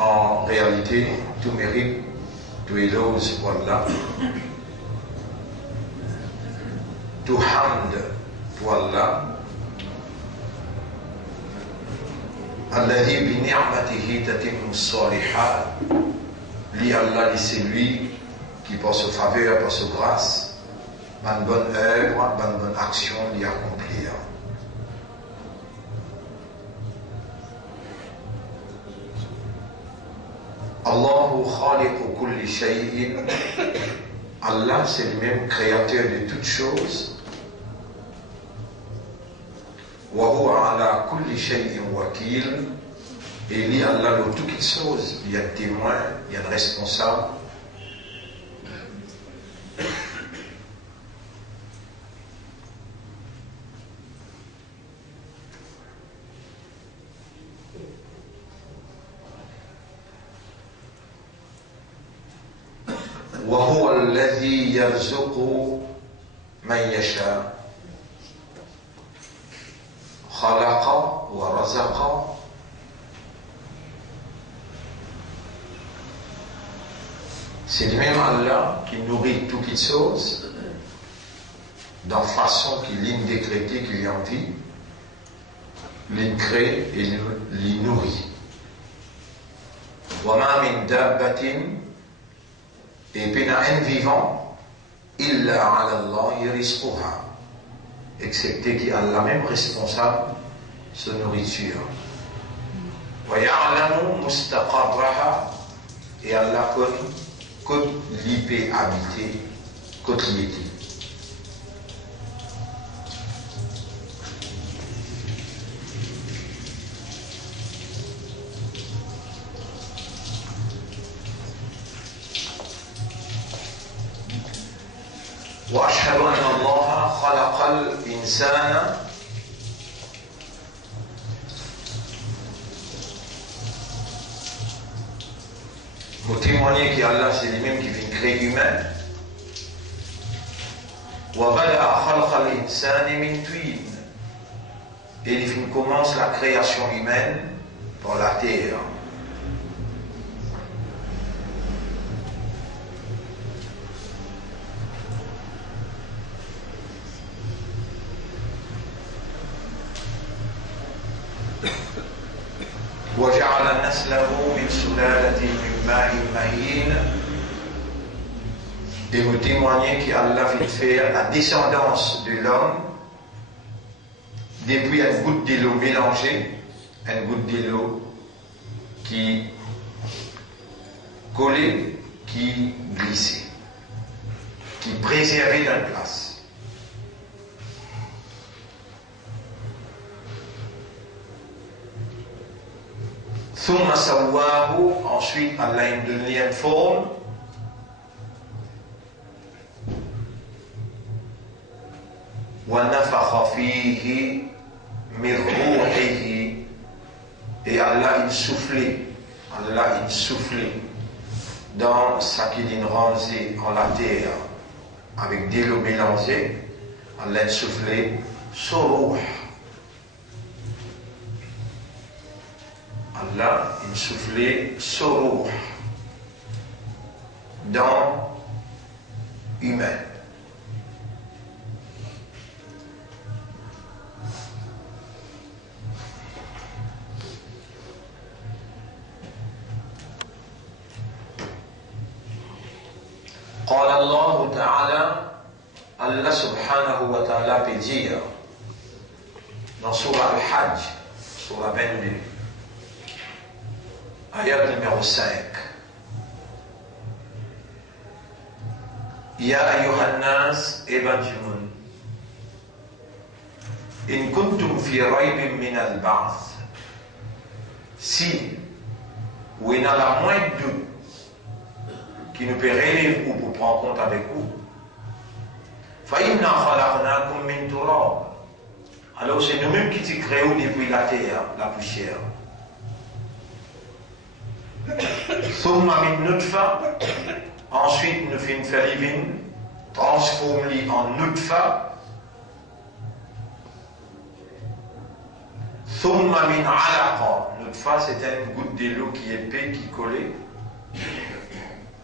En réalité, tout mérite, tout éloge pour Allah, tout hamd pour Allah. Alladhi bi ni'matihi tatimmu s-salihat. Li Allah, c'est lui qui par sa faveur, par sa grâce, une bonne œuvre, une bonne action l'y accomplir. Allahu khaliqu kulli shay'in. Allah, c'est le même créateur de toutes choses. Wa huwa ala kulli shay'in wakil. Et lui, Allah, dans toutes les choses, il y a un témoin, il y a un responsable. وهو الذي يرزق من يشاء خلق ورزق. C'est le même Allah qui nourrit toutes les choses dans façon qu'il l'a décrété, qu'il a envie, les crée et les nourrit. وما من دابة. Et puis, il y a un vivant, illa ala Allah rizquha, excepté qu'il y a la même responsable, sa nourriture. Wa ya'lamu mustaqarraha, et Allah connaît côte l'IP habité, côte l'IP. وأشهد أن الله خلق الإنسان Vous témoignez qu'Allah c'est lui-même qui vient créer l'humain. وَبَدَأَ خَلْقَ الْإِنسَانِ مِنْ طِينٍ. Et il commence la création humaine par la terre. وجعل نسله من سلالة من ماء مهين. Et vous témoignez qu'Allah fait faire la descendance de l'homme depuis une goutte de l'eau mélangée, une goutte de l'eau qui collait, qui glissait, qui préservait dans la place. ثم سواه, ensuite Allah a donné une forme. ونفخ فيه من روحه, et Allah a soufflé, Allah a soufflé dans ce qu'il a rangé en la terre avec de l'eau mélangée. Allah a soufflé son ruh. Allah a soufflé son ruh dans humain. قال الله تعالى, Allah subhanahu wa ta'ala peut dire dans Surah Al-Hajj, Surah 22, ayat numéro 5. Ya ayyuhan nas ibadjun, in kuntum fi raybin min al-ba'th. Si vous avez la moindre doute qui nous peut relever ou pour prendre compte avec vous, فَإِنَّا خَلَقْنَاكُمْ مِنْ تُرَابٍ. Alors c'est nous-mêmes qui t'y créons depuis la terre, la poussière. ثُمَّ مِنْ نُطْفَةٍ. Ensuite nous faisons faire divine, transforme-les en nutfa. ثُمَّ مِنْ عَلَقٍ. Nous nutfa, c'était une goutte de l'eau qui est épais, qui collait.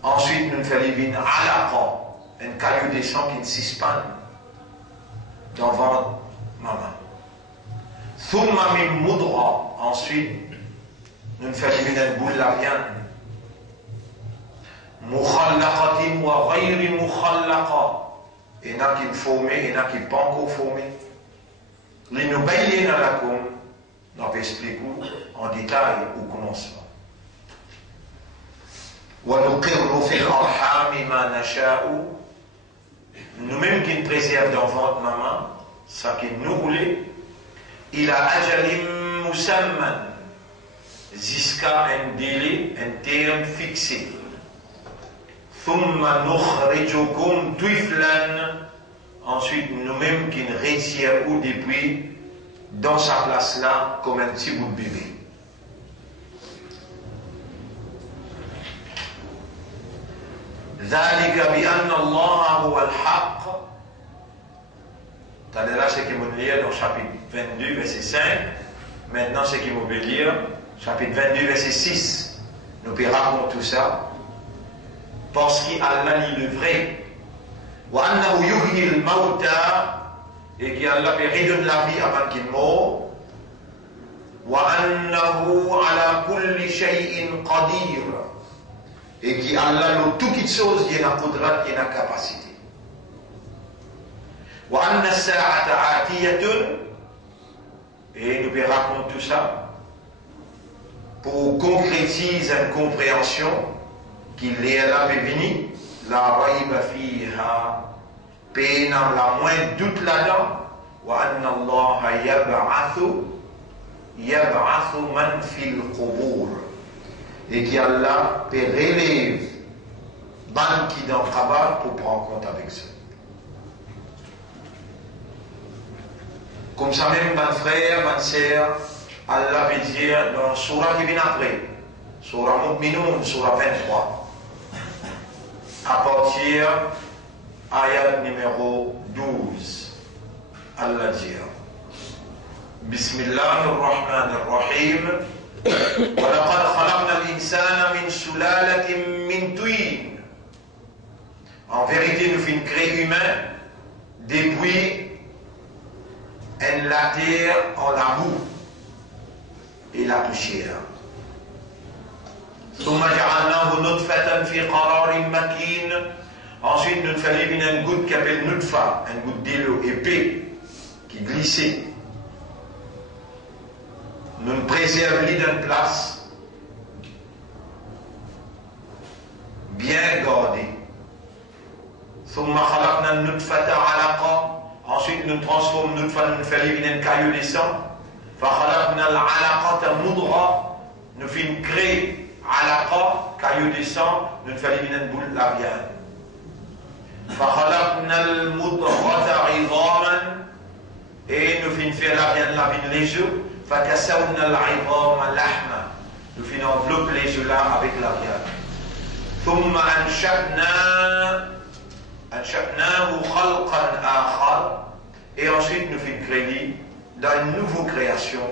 Ensuite, nous faisons alaqa, un caillou de sang qui ne s'ispanne dans le ventre maman. Thumma min mudra, ensuite, nous faisons une boule la viande. Mukhallaqatin wa ghayri mukhallaqa. Il y en a qui formé, il y en a qui pas encore formé. Linubayyina lakum, nous expliquons en détail au commencement. وَنُقِرُّ فِي الْأَرْحَامِ مَا نَشَاءُ. Nous-mêmes qui nous préservons dans votre maman, ça qui nous roule, il a ajalim musamman, jusqu'à un délai, un terme fixé. ثُمَّ نُخْرِجُكُمْ طِفْلًا. Ensuite, nous-mêmes qui nous retirons depuis dans sa place là, comme un petit bout de bébé. ذلك بأن الله هو الحق. Là, c'est qui vous lire dans chapitre 22, verset 5. Maintenant, c'est qui vous lire chapitre 22, verset 6. Nous racontons tout ça. Parce qu'Allah lit le vrai. وأنه يحيي الموتى, et qu'Allah redonne la vie avant qu'il meure. وأنه على كل شيء قدير, et qui Allah a toutes les choses, il y a la qudrat, il y a la capacité. وَأَنَّ السَّاعَةَ آتِيَةٌ, et nous racontons tout ça pour concrétiser une compréhension qu'il est là venir, la rayba fiha, pénant la moindre doute là-dedans. وَأَنَّ اللَّهَ يَبْعَثُ مَنْ فِي الْقُبُورِ, et qui Allah peut relever ban qui dans le travail pour prendre compte avec ça. Comme ça même, mon frère, ma soeur, Allah veut dire dans la surah qui vient après, surah Mu'minun, surah 23, à partir ayat numéro 12, Allah dit Bismillahirrahmanirrahim. وَلَقَدْ خَلَقْنَا الْإِنسَانَ مِنْ سُلَالَةٍ مِنْ طِينٍ. En vérité, nous faisons créer humain depuis la terre en la boue et la poussière. ثُمَّ جَعَلْنَاهُ نُطْفَةً فِي قَرَارٍ مَكِينٍ. Ensuite, nous faisons une goutte qui s'appelle nutfa, une goutte d'eau épais qui glissait. Nous nous préservons d'une place bien gardée. Ensuite, nous transformons nutfa, nous faisons une caillou de sang. Nous faisons créer alaqa, caillou de sang, nous faisons une boule la viande. Et nous faisons faire la viande les œufs. فَكَسَوْنَا الْعِظَامَ لَحْمًا. Nous finissons enveloppe les œufs là avec la viande. ثُمَّ أَنْشَأْنَاهُ خَلْقًا آخَرَ. Et ensuite nous finissons créer dans une nouvelle création,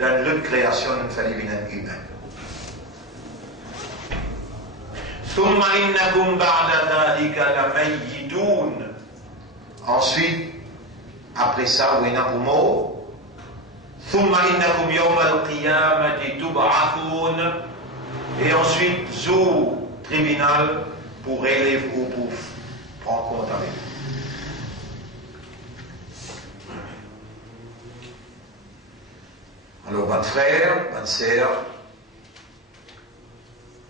dans une autre création, nous faisons une humain. ثُمَّ إِنَّكُمْ بَعْدَ ذَلِكَ لَمَيِّتُونَ. Ensuite, après ça, vous êtes pour mort. ثم إنكم يوم القيامة تبعثون. Et ensuite, au tribunal pour élever ou pour prendre compte avec vous. Alors, mon frère, ma soeur,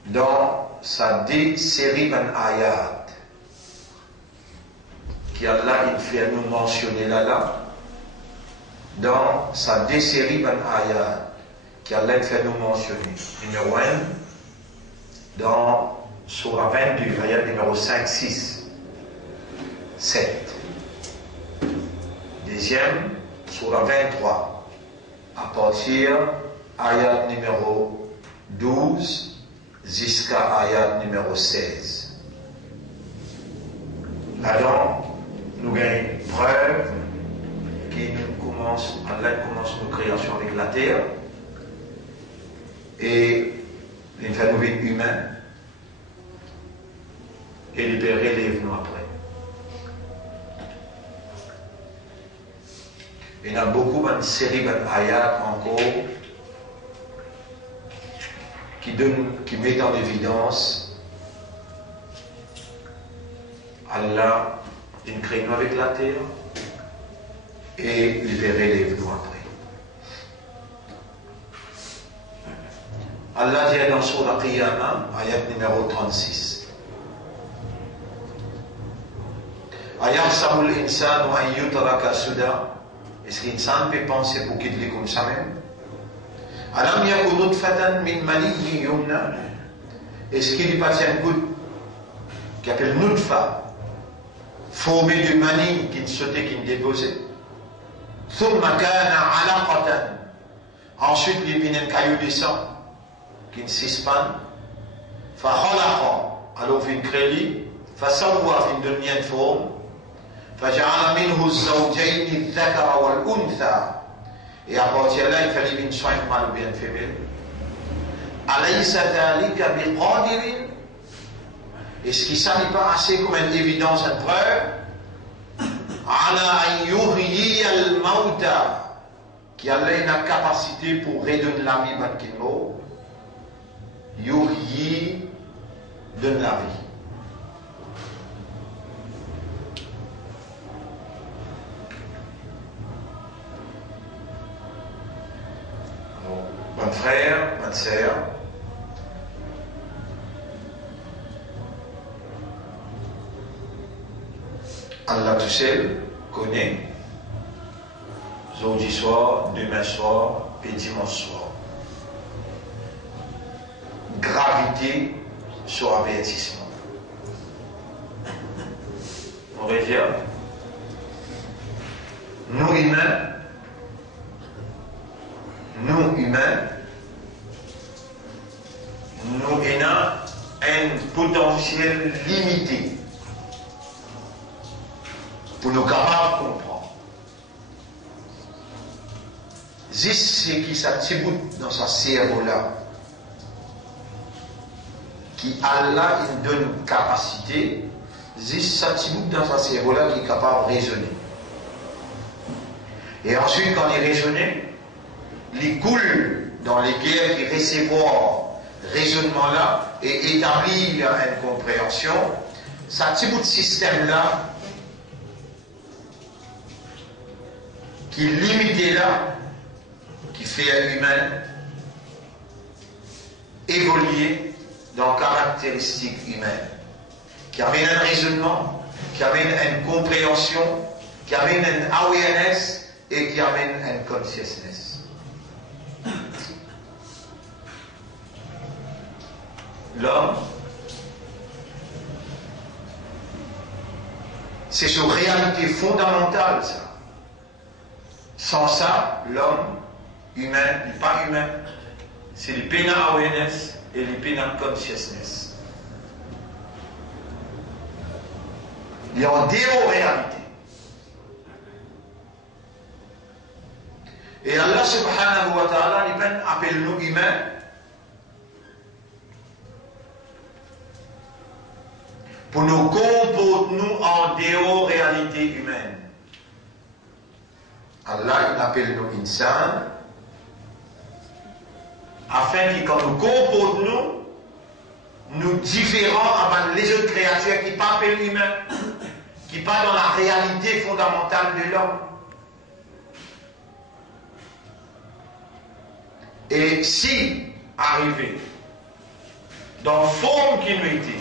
dans sa série d'ayat, qui Allah il fait nous mentionner là, dans sa série d'ayat, qui Allah fait nous mentionner. Numéro 1, dans Surah 22, ayat numéro 5, 6, 7. Deuxième, Surah 23, à partir ayat numéro 12 jusqu'à ayat numéro 16. Là-dedans, nous gagnons une preuve qui nous commence, Allah commence nos créations avec la terre. et les phénomènes humains et libérer les venus après. Il y a beaucoup de séries d'ayats encore qui mettent en évidence Allah une création avec la terre et libérer les venus après. Allah dit dans Surah Qiyamah, ayat numéro 36. Ayahsabul insanu an yutraka suda. Est-ce que l'insan peut penser pour qu'il l'ait comme ça même? Alam yakun nutfatan min maniyyin yumna. Est-ce qu'il n'y a pas un goutte qui appelle nutfa, formé du mani qui ne sautait, qui ne déposait? Thumma kana alaqatan. Ensuite, il vient un caillou de sang qui ne s'ispanne. Fa khalaqa. Alors, il crée, fa sawwa, il donne une forme. فجعل منه الزوجين الذكر والأنثى. Et à partir de là, il fallait une soin mâle ou bien femelle. أليس ذلك بقادر. Est-ce qu'il ça n'est pas assez comme une évidence, une preuve? على أن يحيي الموتى. Qui a une capacité pour redonner la vie à qui mort. Yuhyi donne la vie. Mon frère, ma sœur, Allah tout seul connaît aujourd'hui soir, demain soir et dimanche soir. Gravité sur avertissement. On revient. Nous humains, nous avons un potentiel limité pour nous capables de comprendre. Juste ce qui s'attribue dans sa cerveau-là, qui Allah il donne une capacité, juste s'attribue dans sa cerveau-là qui est capable de raisonner. Et ensuite, quand il raisonne, il coule dans lesquels il recevoir raisonnement-là et établir une compréhension, ça petit bout de système-là qui est limité là, qui fait l'humain évoluer dans caractéristiques humaines, qui amène un raisonnement, qui amène une compréhension, qui amène une awareness et qui amène une consciousness. L'homme, c'est une réalité fondamentale, ça. Sans ça, l'homme humain n'est pas humain. C'est le pénal awareness et le pénal consciousness. Il y a une réalité. Et Allah subhanahu wa ta'ala appelle nous humains pour nous comporter nous en dehors réalité humaine. Allah il appelle nous insan afin que quand nous comportons nous différents avant les autres créatures qui ne sont pas humains, qui ne sont pas dans la réalité fondamentale de l'homme. Et si arrivé dans forme qui nous était,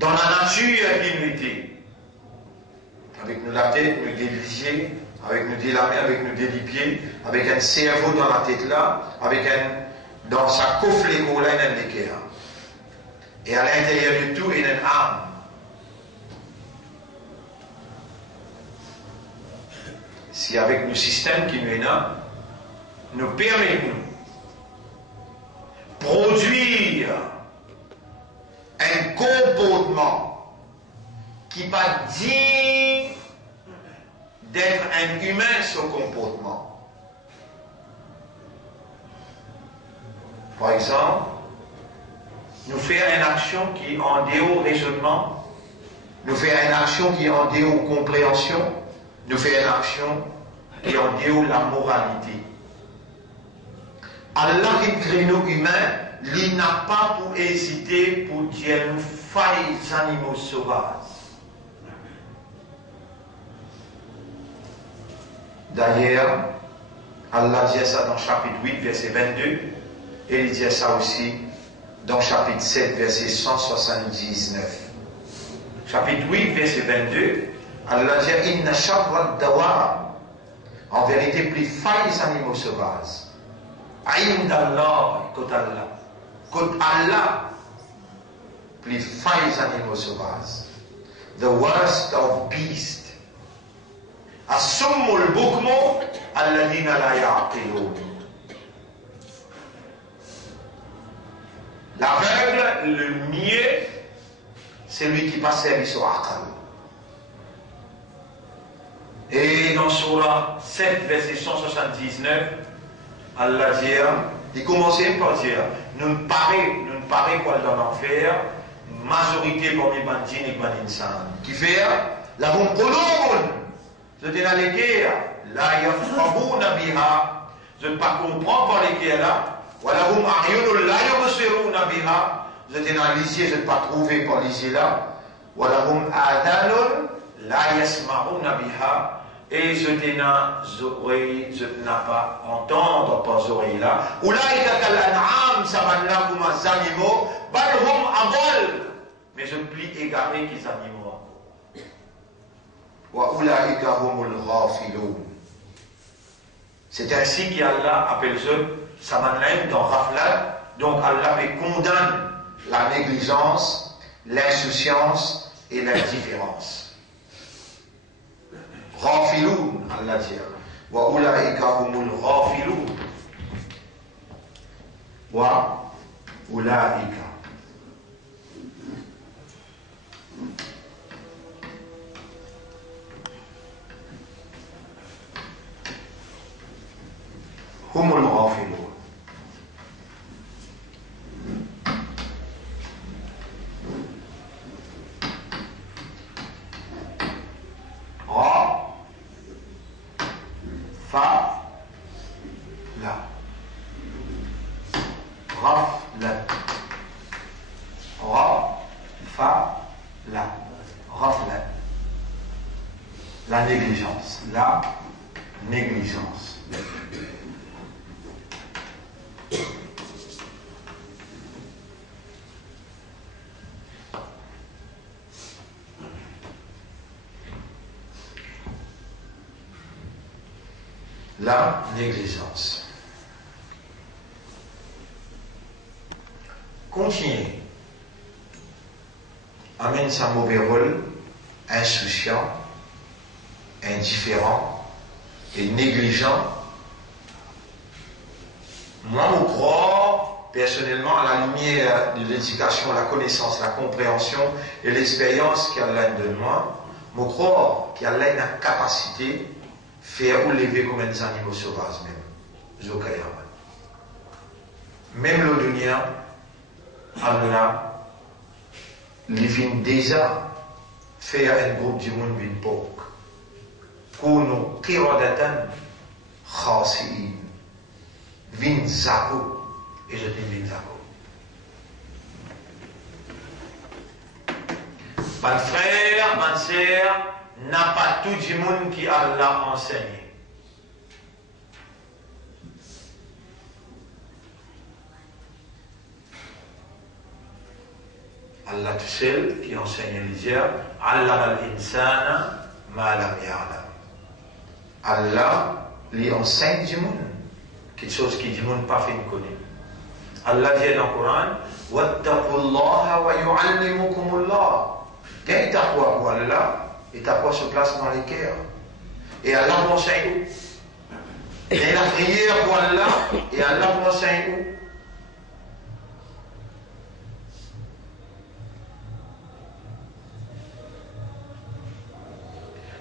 dans la nature qui nous était, avec nous la tête, nous des yeux, avec nous des mains, avec nous des pieds, avec un cerveau dans la tête là, avec un dans sa coffre là, il y a un équerre. Et à l'intérieur de tout, il y a une âme. Si avec le système qui nous est là, nous permettons de produire un comportement qui va digne d'être un humain ce comportement. Par exemple, nous faire une action qui est en déo raisonnement, nous faire une action qui est en déo compréhension, nous faire une action qui est en déo la moralité. Allah qui crée nous humains, il n'a pas pour hésiter pour dire nous failles les animaux sauvages. D'ailleurs, Allah dit ça dans chapitre 8, verset 22, et il dit ça aussi dans chapitre 7, verset 179. Chapitre 8, verset 22, Allah dit Inna sharra dawa, en vérité, plus failles les animaux sauvages. Aïm d'Allah, côté Allah. Côté Allah, plus failles les animaux sauvages. The worst of beasts. As-summul bukmu alladhina la ya'qilun. L'aveugle, le mieux, c'est lui qui passe service au aqal. Et dans Surah 7, verset 179, Allah dit, il commençait par dire, nous ne paraît quoi dans l'enfer, majorité parmi les bandits et les insan. Qui fait, la hum qulubun, je dis dans les guerres, la yafqahuna biha, je ne pas comprendre par les guerres là, voilà hum a'yunun la yubsiruna biha, je dis dans l'isier, je ne pas trouver par l'isier là, voilà hum adanun la yasma'una biha, et je n'ai oreilles, je n'ai pas entendre par les oreilles là. Oulaïka kal an'am, ça va là comme les animaux, balhum adol, mais je plie égaré qu'ils animaux. Wa oulaïka humul ghafiloun. C'est ainsi qu'Allah appelle eux Samanlaim dans Raflat. Donc Allah condamne la négligence, l'insouciance et l'indifférence. Ghafiloun, Allah dit. Wa ulaika humul ghafiloun. Wa ulaika. Humul ghafiloun. La négligence. La négligence. La négligence. Continuez. Amène sa mauvais rôle, insouciant, indifférent et négligent. Moi, je crois personnellement à la lumière de l'éducation, la connaissance, la compréhension et l'expérience qu'Allah donne moi. Je crois qu'Allah a la capacité de faire ou lever comme des animaux sauvages même. Même le dunya, Allah, il vient déjà faire un groupe du monde bin pok. Kono qiradatan khasi'in. Vin zako. Et je dis vin zako. Mon frère, ma sœur, n'a pas tout du monde qui Allah enseigné. Allah tout seul qui enseigne les dieux, Allah al-insana ma lam ya'lam. Allah lui enseigne du monde, quelque chose qui du monde pas fait connaître. Allah dit dans le Coran, wattaqullaha wa yu'allimukumullah. Quel taqwa pour Allah et taqwa se place dans les cœurs. Et Allah vous enseigne où? Et la prière pour Allah et Allah vous enseigne où?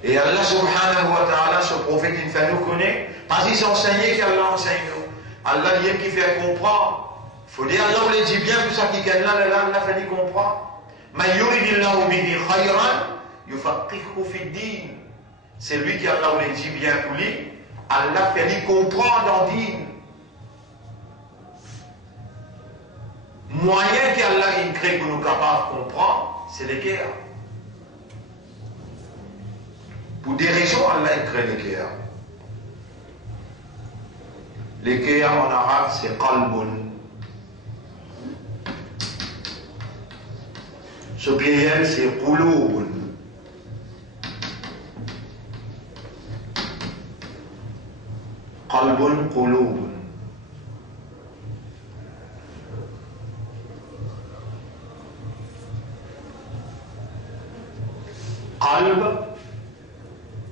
Et Allah subhanahu wa ta'ala, ce prophète, il fait nous connaître, parce qu'il s'est enseigné qu'Allah enseigne nous. Allah, il qui fait comprendre. Il faut dire, Allah, il dit bien, tout ça qui est là, Allah fait comprendre. Mais yuridillahu bihi khayran, yufaqihu fi din. C'est lui qui, Allah, il dit bien pour lui. Allah fait comprendre en din. Moyen qu'Allah il crée pour nous capables de comprendre, c'est l'équerre. Pour des raisons, Allah il crée l'équerre. L'équerre en arabe, c'est qalbun. Ce pluriel, c'est qulubun. Qalbun, qulubun. Qalb,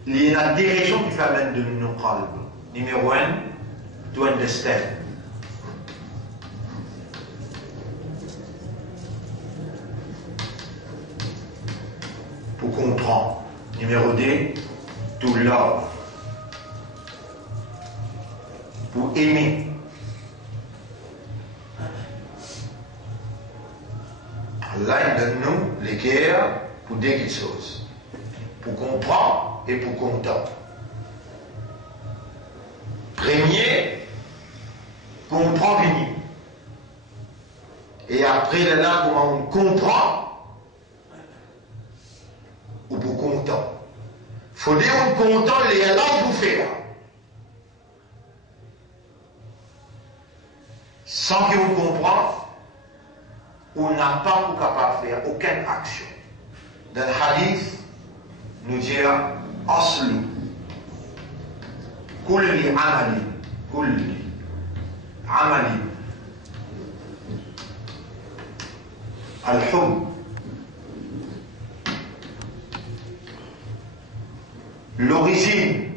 il y a des raisons qui font de nous qalb. Numéro 1, to understand. Pour comprendre. Numéro 2, to love. Pour aimer. Allah il donne nous les guerres pour deux choses. Pour comprendre et pour content. Premier, comprend vini. Et après, là, comment on comprend ou pour content. Faut dire on content les langues pour faire. Sans que vous compreniez, on n'a pas pour capable de faire aucune action. Dans le hadith, nous dit aslu kulli amali al-hub. L'origine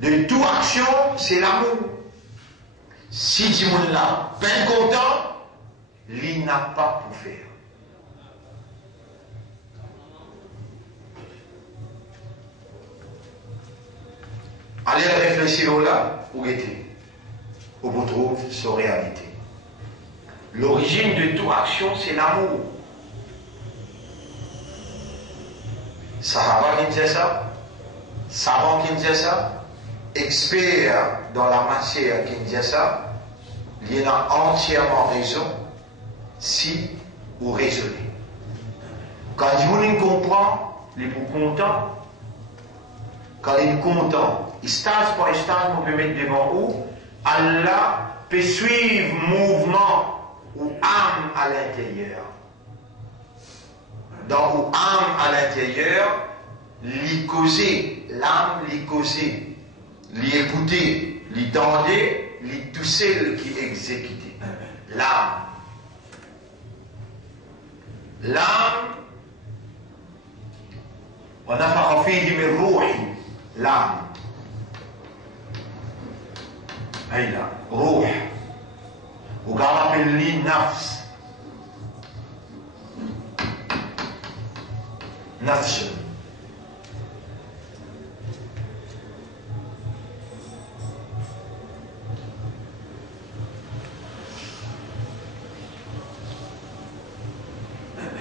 de toute action, c'est l'amour. Si tu m'en là, bien content, il n'a pas pour faire. Allez réfléchir là, où était, où vous trouvez sa réalité. L'origine de toute action, c'est l'amour. Sahaba qui disait ça, savant qui disait ça, expert dans la matière qui disait ça, il a entièrement raison si vous raisonnez. Quand il comprend, il est pour content. Quand il est content, stage par stage, on peut mettre devant vous, Allah peut suivre mouvement ou âme à l'intérieur. Dans ou âme à l'intérieur, l'y causer, l'âme l'y causer, l'y écouter, l'y tendre, l'y tout seul qui exécute. L'âme. L'âme, on a fait un rouhi, l'âme. Aïda, rouh. Ou qu'on appelle li nafs. Nafs.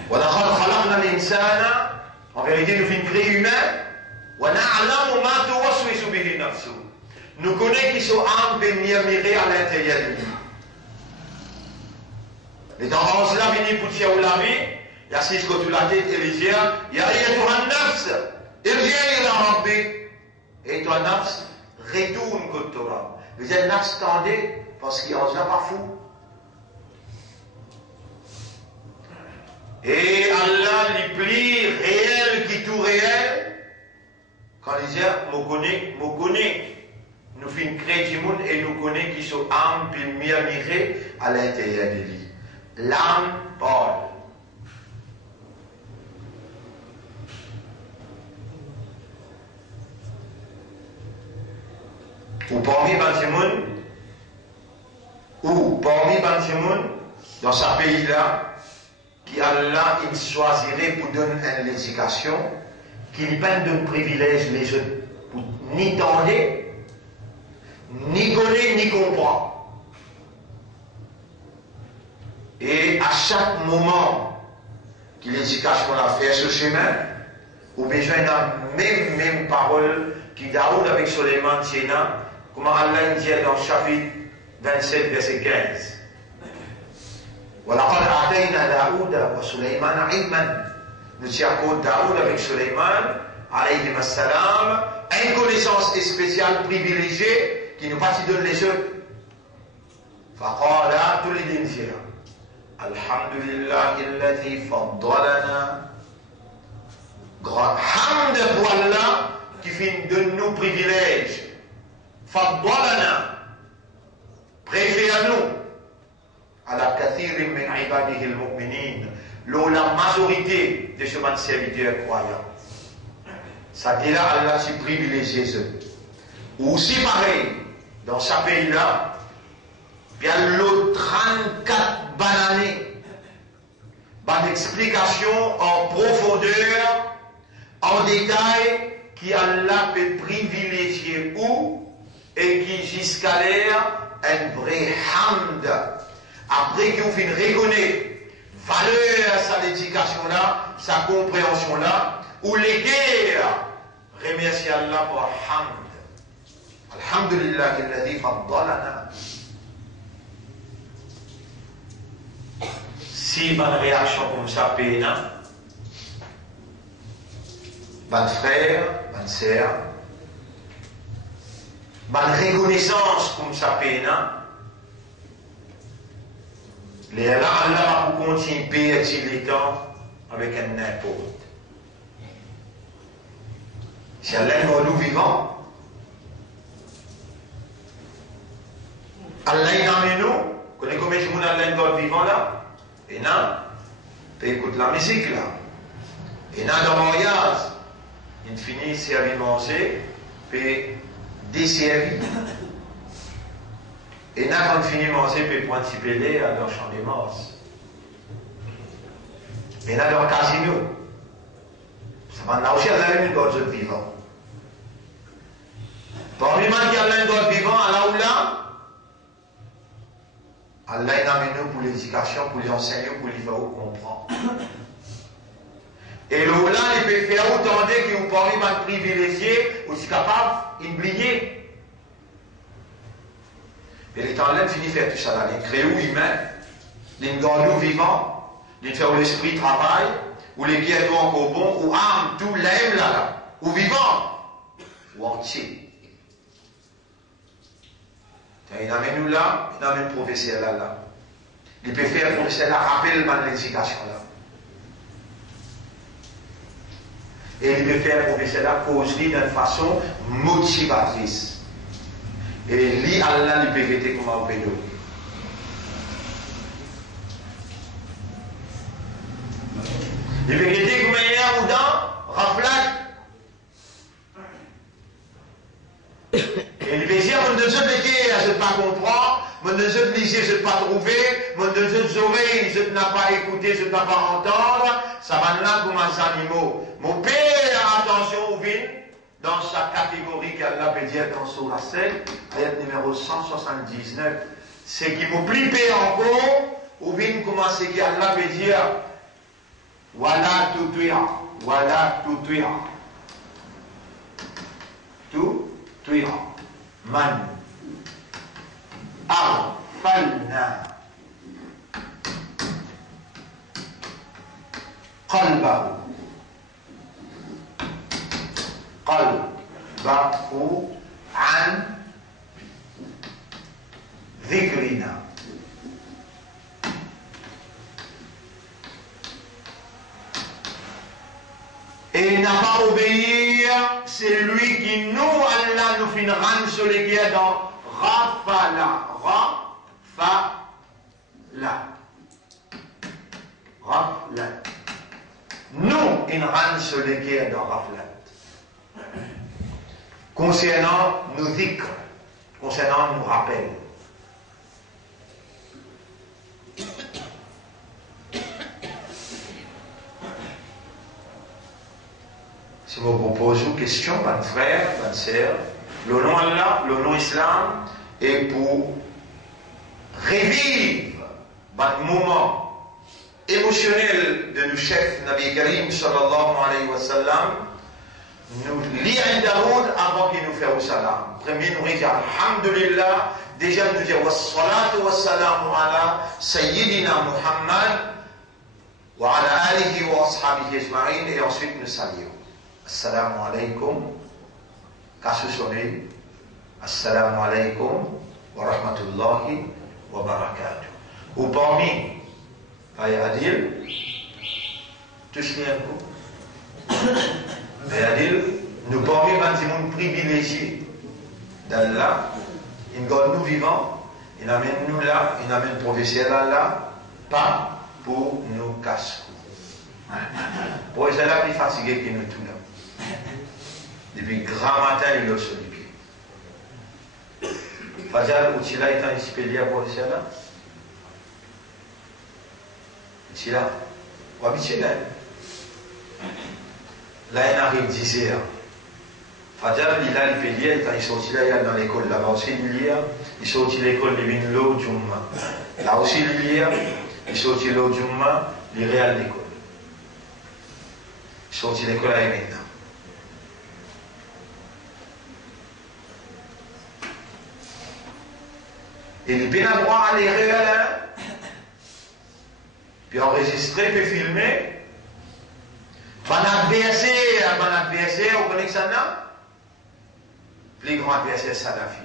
ولقد خلقنا الإنسان en vérité nous sommes créés humains ونعلم ما توسوس به نفسه. Nous connaissons qui sont âmes de murmurer à l'intérieur de lui. Les tendances là viennent pour tirer la vie. Il y a six côtés de la tête et les yeux. Il y a un nafs. Il vient à Rabbi. Et toi nafs, retourne contre toi. Vous êtes nafs tendez parce qu'il y a un pas fou. Et Allah lui plie réel qui tout réel. Quand il dit, me connaît. Nous faisons créer du monde et nous connaissons qui sont âmes puis murmurer à l'intérieur de lui. L'âme parle. Ou parmi Bantimoun, dans ce pays-là, qui Allah il choisirait pour donner une éducation qui n'y pas de privilège les autres, ni tendre, ni connaître, ni comprendre. Et à chaque moment que l'éducation a fait ce chemin, ou besoin de même parole qui Daoud avec Suleiman Tiena, comment Allah dit dans le chapitre 27, verset 15. وَلَقَدْ آتَيْنَا دَاوُودَ وَسُلَيْمَانَ عِلْمًا. Nous avons Daoud avec Suleiman, alayhi salam, une connaissance spéciale privilégiée qui nous pas donne les autres. فَقَالَ tous les dîmes. Alhamdulillah alladhi faddalana. Hamd pour Allah qui fait de nous privilèges. Faddalana. Préfère-nous. Ala kathirin min ibadihi al-mu'minin. La majorité de ce serviteurs croyants. Ça dit là, Allah s'y privilégié eux. Aussi pareil, dans ce pays-là, il y a l'autre 34 bananées. Par explication en profondeur, en détail, qui Allah peut privilégier où et qui jusqu'à l'air un vrai hamd. Après qu'on finit reconnaître valeur sa l'éducation-là, sa compréhension-là, ou les guerres, remercier Allah pour hamd. Alhamdulillah, alladhi faddalana. Si bonne réaction comme ça, péna, bonne frère, bonne sœur, bonne reconnaissance comme ça, péna, les là, Allah pour continuer à payer les temps avec un n'importe. Si Allah est nous vivant, Allah est dans nous, connaissez combien de gens Allah est vivant là? Et là, tu écoutes la musique là. Et là, dans le mariage, il finit de servir manger, puis desservir. Et là, quand il finit de manger, puis participer à leur champ des morts. Et là, dans le casino, ça va là aussi, Allah est une d'autres vivants. Parmi les gens qui ont l'un d'autres vivants, Allah ou là, Allah est amené pour l'éducation, pour les enseigner, pour les faire comprendre. Et là, il peut faire autant de qui vous parlez de privilégiés, aussi capable d'oublier. Et les temps-là, finit de faire tout ça là. Les créaux humains, les gardons vivants, les faire l'esprit travail, ou les guerres encore bon, ou âme, tout l'aime là, ou vivant, ou entier. Il amène nous là, il amène le professeur là. Il peut faire le professeur là, rappelle l'éducation là. Et il peut faire le professeur là, cause-lui d'une façon motivatrice. Et lui, Allah, il peut vêter comme un pédo. Il peut vêter comme un ou dans, raflac. Et il peut dire, mon Dieu, je ne pas comprendre, mon Dieu, je ne pas trouver, mon Dieu, oreilles, je ne pas écouter, je ne pas entendre, ça va là comme un animaux. Mon père, attention, au vin, dans sa catégorie qu'Allah peut dire dans Surah 7, ayat numéro 179, c'est qui vous pliez encore, ou vin comment c'est qu'Allah peut dire, voilà tout tuya, voilà tout tuya. Tout tuya. Man أغفلنا قلبه عن ذكرنا. Et n'a pas obéir, c'est lui qui nous, Allah, nous fait rendre sur les guerres dans Rafala. Rafla. Nous, il rend sur les guerres dans Rafla. Concernant nos dhikr, concernant nos rappels. Si je vous pose une question, mon frère, ma sœur, le nom Allah, le nom Islam, est pour revivre un moment émotionnel de nos chefs, Nabi Karim sallallahu alayhi wa sallam, nous lire un daoud avant qu'il nous fasse salam. Premier, nous dire Alhamdulillah, déjà nous dire wassalatu wassalamu ala Sayyidina Muhammad wa ala alihi wa ashabihi ajma'in, et ensuite nous saluons. Assalamu alaikum, kasu soleil, assalamu alaikum wa rahmatullahi wa barakatuh. Ou parmi, Adil, touche-les un coup. Adil, nous parmi des gens privilégiés d'Allah, ils gardent nous vivants, ils amènent nous là, ils amènent le professeur là, pas pour nous casser. Pour ça, là, plus fatigué que nous tous là. Depuis grand matin, il est sur les pieds. Fajal, où tu l'as été inspiré pour le là? Tu l'as? Où habitué là? Là, il arrive 10 heures. Fajal, il a le pédier, il est sorti là, il est dans l'école. Là-bas aussi, il y a. Il sorti l'école de Vinlo, Jumma. Là aussi, il y a. Il sorti l'eau Jumma, il est à l'école. Il sorti l'école à maintenant. Et il peut avoir à l'erreur, puis enregistrer, puis filmer. Mon adversaire, vous connaissez ça, non? Plus grand adversaire, Salafi.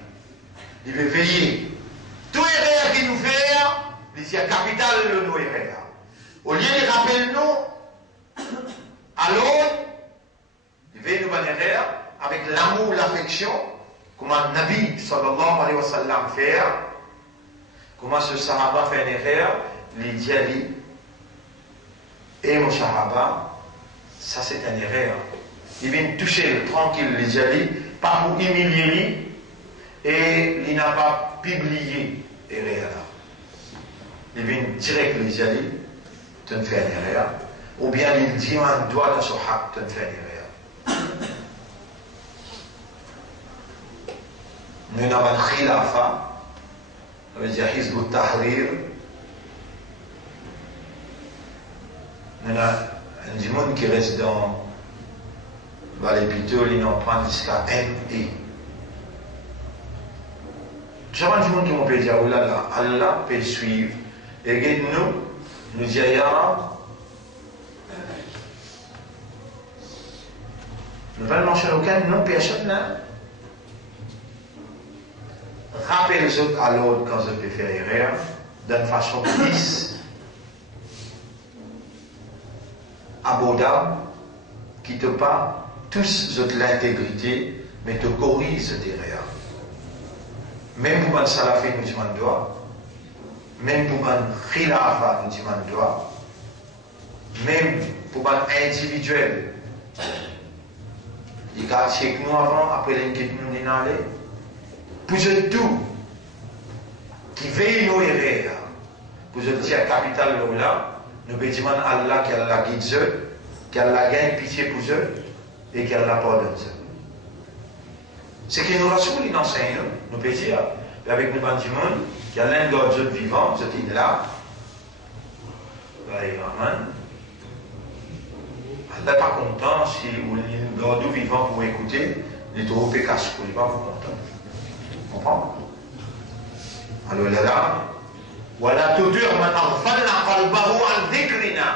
Il veut veiller. Tout erreur qu'il nous fait, il dit capital de nos erreurs. Au lieu de rappeler nous à l'autre, il veut nous faire une erreur avec l'amour, l'affection, comme un Nabi sallallahu alayhi wa sallam fait. Comment ce Sahaba fait une erreur, il dit et mon Sahaba, ça c'est une erreur. Il vient toucher tranquille les Jali, pas pour humilier lui, et il n'a pas publié l'erreur. Il vient direct les Jali, tu ne fais une erreur, ou bien il dit un doigt dans son haq, tu ne fais une erreur. Nous n'avons pas de khilafa. Ça veut dire Hizb al-Tahrir. Il y a un monde qui reste dans les piteux, ils n'en prennent jusqu'à M.I. Tout le monde qui peut dire, oh là là, Allah peut suivre. Et nous disons, Ya nous ne mentionner aucun nom, personne là. Rappelez les autres à l'autre quand je peux faire erreur, d'une façon lisse, abordable, qui te parle tous de l'intégrité, mais te corrige cette erreur. Même pour un salafi, nous disons doigt, même pour un khilafa, nous disons doigt, même pour un individuel. Il y a chez nous avant, après l'inquiétude nous dit n'aller. Pour tout, qui veille nos erreurs, pour dire capital là, nous bédimons Allah qu'elle la guide eux, qu'elle la gagne pitié pour eux et qu'elle la pardonne eux. Ce que nous Rasoul il enseigne, nous pouvons dire, avec nous bandimons, qu'il y a l'un d'autres vivants, ce qui est là, Amen. Allah n'est pas content si d'autres vivants pour écouter, il est trop pécasse, il n'est pas content. Comprends? Alors là, voilà tout dur, man aghfalna qalbahu an dhikrina.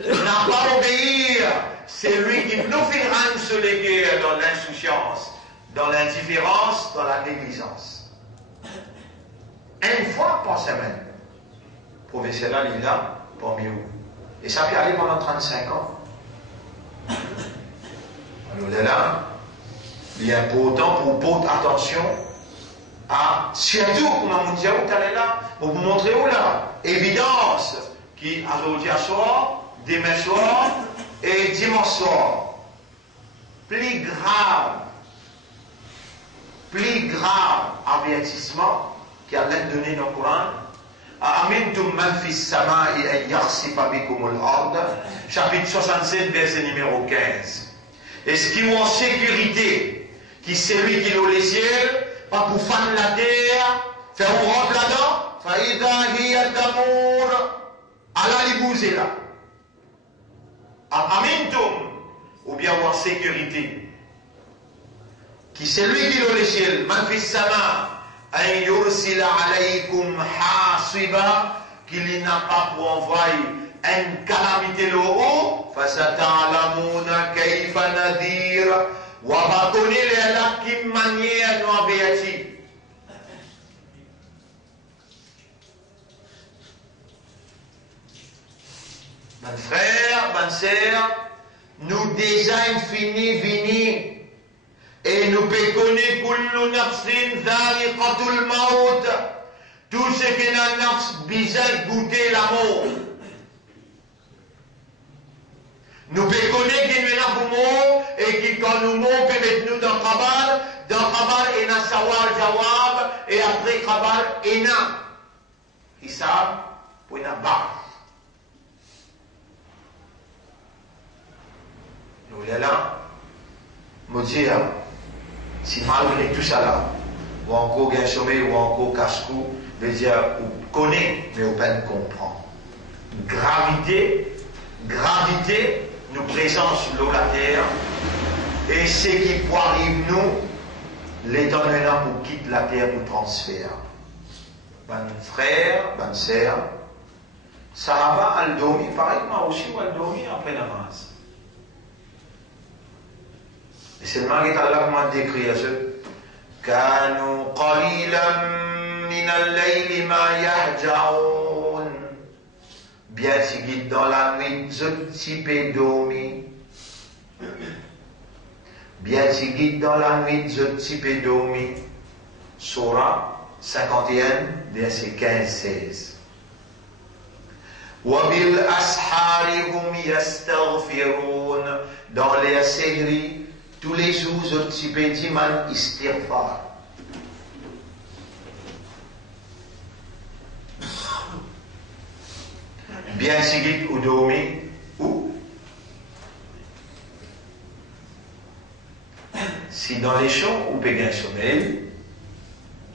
N'a pas obéir, c'est lui qui nous fait se léguer dans l'insouciance, dans l'indifférence, dans la négligence. Une fois par semaine, le professeur là, il est là, parmi vous. Et ça peut aller pendant 35 ans. Alors là, il est important pour porter attention à, surtout, comme on dit, où tu es là, pour vous montrer où là, évidence, qui aujourd'hui à soir, demain soir et dimanche soir. Plus grave avertissement qui a l'air donné dans le Coran. Amintum man fis sama'i an yakhsifa bikum al-ard, chapitre 67, verset numéro 15. Est-ce qu'il est en sécurité? Qui c'est lui qui loue les ciels, pas pour fan la terre, faire un robe là-dedans, faïda hiya d'amour, Allah les bouser là. Amintum, ou bien en sécurité. Qui c'est lui qui loue les ciels, man fis sama, an yursila alaykum hasiba, qu'il n'a pas pour envoyer une calamité là-haut, fasata'lamuna kayfa nadir, wa va connaître la qui manière nous avertit. Mon frère, ma sœur, nous déjà fini vini et nous péconnons kullu nafsin dha'iqatul maut. Tout ce qui n'a nafs bizarre goûter la mort. Nous péconnons qui nous n'a pour mort et qui quand nous mourons peut mettre nous dans Kabal et na sawar jawab et après Kabal et na hisab pour na bar. Nous là, me dire, si malgré tout ça là, ou encore gain sommeil, ou encore casse-cou, veut dire, ou connaît, mais ou peine comprend. Gravité, nous présente sur la terre, et ce qui peut arriver nous, l'état maintenant pour quitter la terre pour transfert. Ben frère, ben sœur, Sahaba al-Domi, pareil, moi aussi, ou al-Domi après la masse. Et c'est le mari d'Allah qui m'a décrit à ce Kanu qalilan min al-layli ma yahja'un. Bien si guide dans la nuit, je t'y dormi. Bien si guide dans la nuit, je t'y dormi. Surah 51, verset 15-16. Wa bil ashari hum yastaghfirun. Dans les séries, tous les jours, je t'y dis man istighfar. Bien sigit ou dormi, ou si dans les champs, ou peut un sommeil,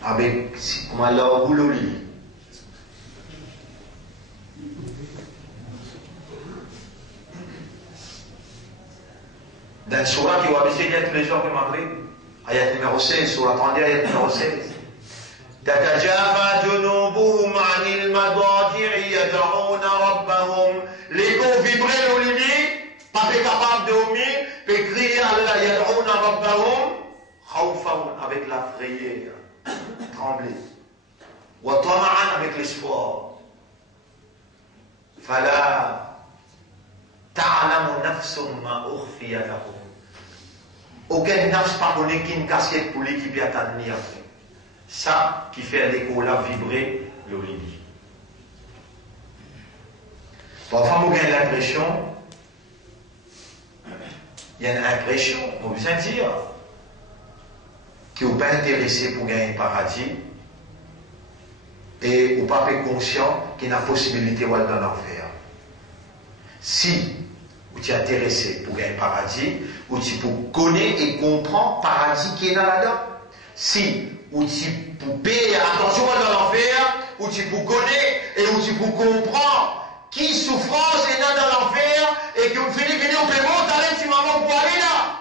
avec, comme alors, ou le lit. Dans le surah qui va baisser tous les jours de Maghrib, ayat numéro 16, surah 32, ayat numéro 16. تتجافى جنوبهم عن المضاجع يدعون ربهم. Les gars vibrent au lit, pas capable de dormir, peut crier Allah يدعون ربهم خوفا avec la frayeur, trembler. وطمعا avec l'espoir. فلا تعلم نفس ما أخفي لهم. Aucun nafs pas connaît qu'une cassette pour lui qui peut attendre après. Ça qui fait l'écho là vibrer le lit. Parfois, on a l'impression, il y a une impression, on veut bien dire, que vous n'êtes pas intéressé pour gagner le paradis et vous n'êtes pas conscient qu'il y a une possibilité d'aller dans l'enfer. Si vous êtes intéressé pour gagner le paradis, ou si vous connaissez et comprenez le paradis qui est là-dedans. Si ou tu pour payer attention dans l'enfer, ou tu pour connaître et ou tu pour comprendre qui souffrance est là dans l'enfer et que vous finissez venir au paiement, t'allez si maman pour aller là.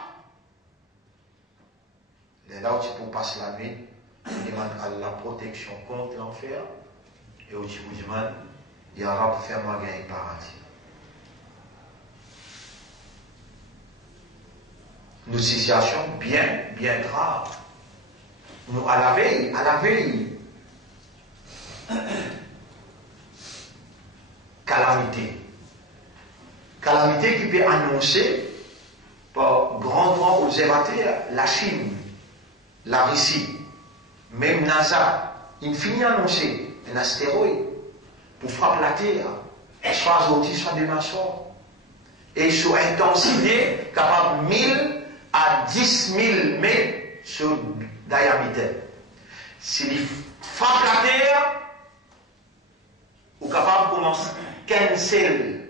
Et là où tu peux passer la nuit, tu demandes à la protection contre l'enfer et où tu vous demandes, il y aura pour faire ma gagner paradis. Une situation bien grave. Nous, à la veille, calamité qui peut annoncer par grand observateur la Chine, la Russie, même NASA, il finit annoncer un astéroïde pour frapper la Terre, soit aujourd'hui, soit demain soir, et sur intensité capable 1000 à 10 000 mètres sur diamètre. S'il frappe la terre, ou capable de commencer cancel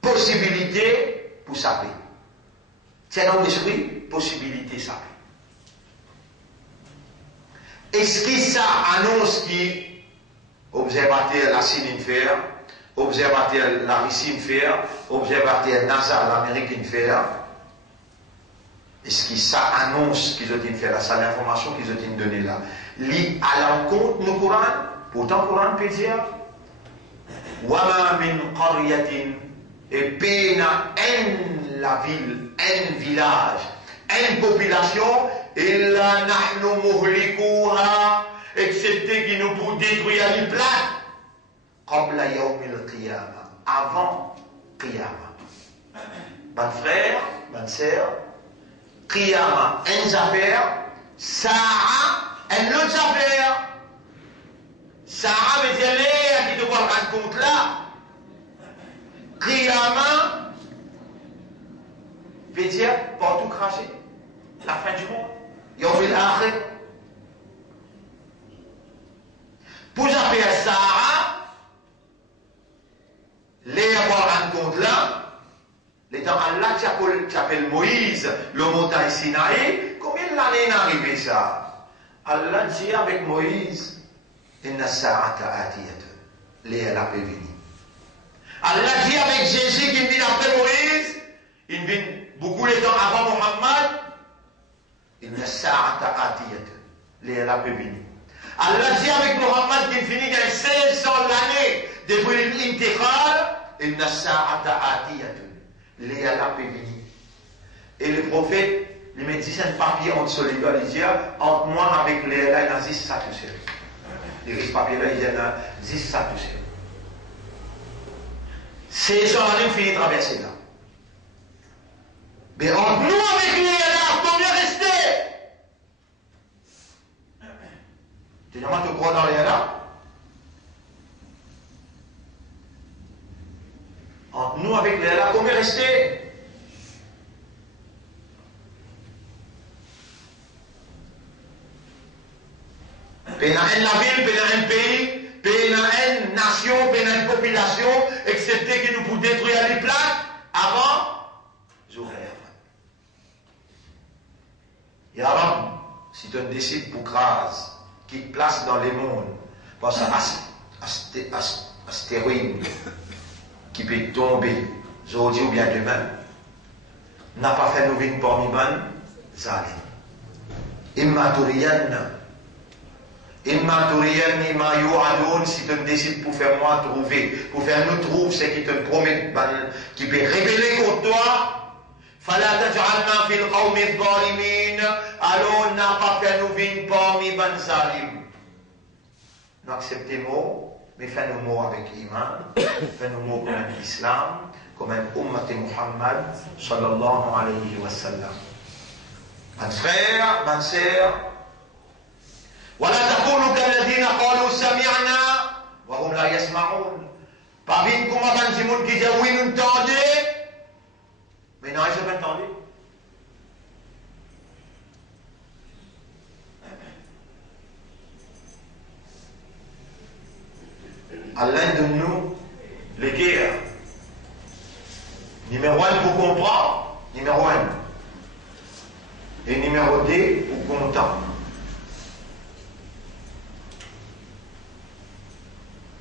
possibilité pour saper. C'est dans l'esprit, possibilité ça. Est-ce que ça annonce qui observateur la Chine faire, observateur la Russie faire, observateur NASA l'Amérique faire? Est-ce que ça annonce qu'ils ont fait là, ça l'information qu'ils ont donnée là? Lit à l'encontre du Coran, pourtant le Coran peut dire Wama min qaryatin et pena en la ville, en village, en population, illa nahnu muhlikuha, excepté qui nous pour détruire les plaques, qabla yawmil qiyamah, avant qiyamah. Mon frère, ma sœur, qiyamah, une affaire, sa'a, une autre affaire. Sa'a veut dire les qui te voient rendre compte là. Qiyamah veut dire pour tout cracher. La fin du monde. Yawmil akhir. Pour faire Sa'a, les avoir rendre compte là. Les temps Allah qui appelle Moïse, le montagne Sinaï, combien d'années est arrivé ça? Allah dit avec Moïse, Inna sa'ata atiyatun, les la peut venir. Allah dit avec Jésus qui vient après Moïse, il vient beaucoup de temps avant Muhammad, Inna sa'ata atiyatun, les la peut venir. Allah dit avec Muhammad qui finit dans 1600 l'année depuis l'intégrale, Inna sa'ata atiyatun. Les Allah peut venir. Et le prophète, il met 10 papiers entre solidaire, il dit, entre moi avec les Allah, il y a 10 ça tout seul. Les papiers-là, il y a 10 ça tout seul. C'est ça, on a fini de traverser là. Mais entre nous avec les Allah, combien rester? Tu dis, moi, tu crois dans les Allah? Entre nous avec les Allah, combien rester? Péna la ville, péna un pays, péna une nation, péna une population, excepté que nous pouvons détruire les plaques avant Zoufère. Et avant, si tu décides pour crase, qui te place dans les mondes, parce que astéroïde qui peut tomber aujourd'hui ou bien demain, n'a pas fait nous vivre parmi man, zalim. Imma turiyan imma yu'adun, si tu décides pour faire moi trouver, pour faire nous trouver ce qui te promet, qui peut révéler contre toi, fala taj'alna fil qawmi adh-dhalimin, alors n'a pas fait nous vivre parmi man zalim. Nous acceptons mot, mais fais-nous mots avec l'iman, fais-nous mots comme un islam, comme un ummat Muhammad, sallallahu alayhi wa sallam. Mon frère, ma sœur, ولا تكونوا كالذين قالوا سمعنا وهم لا يسمعون. Pas vite comme avant du monde qui dit oui, nous entendons, mais non, ils n'ont pas entendu. Allah donne-nous les guerres. Numéro 1 pour comprendre, numéro 1. Et numéro 2 pour content.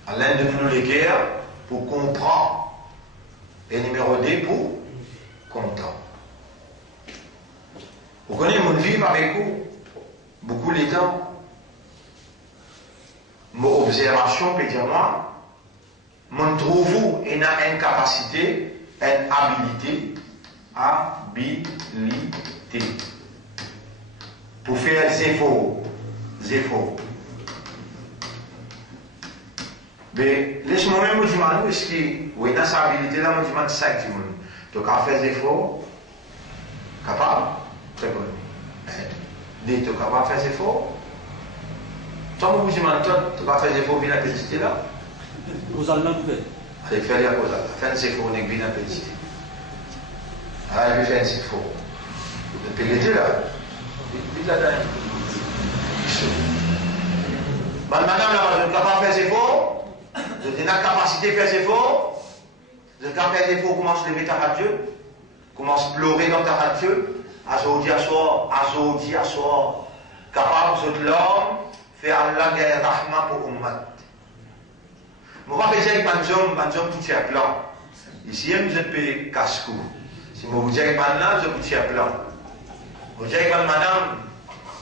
Allah donne-nous les guerres pour comprendre. Et numéro 2 pour content. Vous connaissez mon vivre avec vous beaucoup les temps. Mon observation peut dire moi, mon trouve une incapacité, une habilité, pour faire des efforts. Mais laisse-moi même me demander, est-ce que, oui, dans sa habilité là, me demande ça, tu as fait des efforts, capable, très bon. Tu es capable de faire des efforts. Tant que vous demandez, tu vas faire des efforts bien appétit là. Vous allez le faire. Allez faire les causes, faire des efforts bien appétit. Allez faire des efforts. Depuis l'été là, vite là-dedans. Madame là, je ne peux pas faire des efforts. Vous avez la capacité de faire des efforts. Vous avez capable de faire des efforts, comment se lever à Dieu. commence à pleurer dans ta radio, azodi à soir, capable de l'homme, faire Allah gagne rahma pour ummat. Je vais vous dire que tout est plan. Ici, vous êtes payé casse-cou. Si je vous dis que maintenant, je vous tiens plan. Vous dites que madame,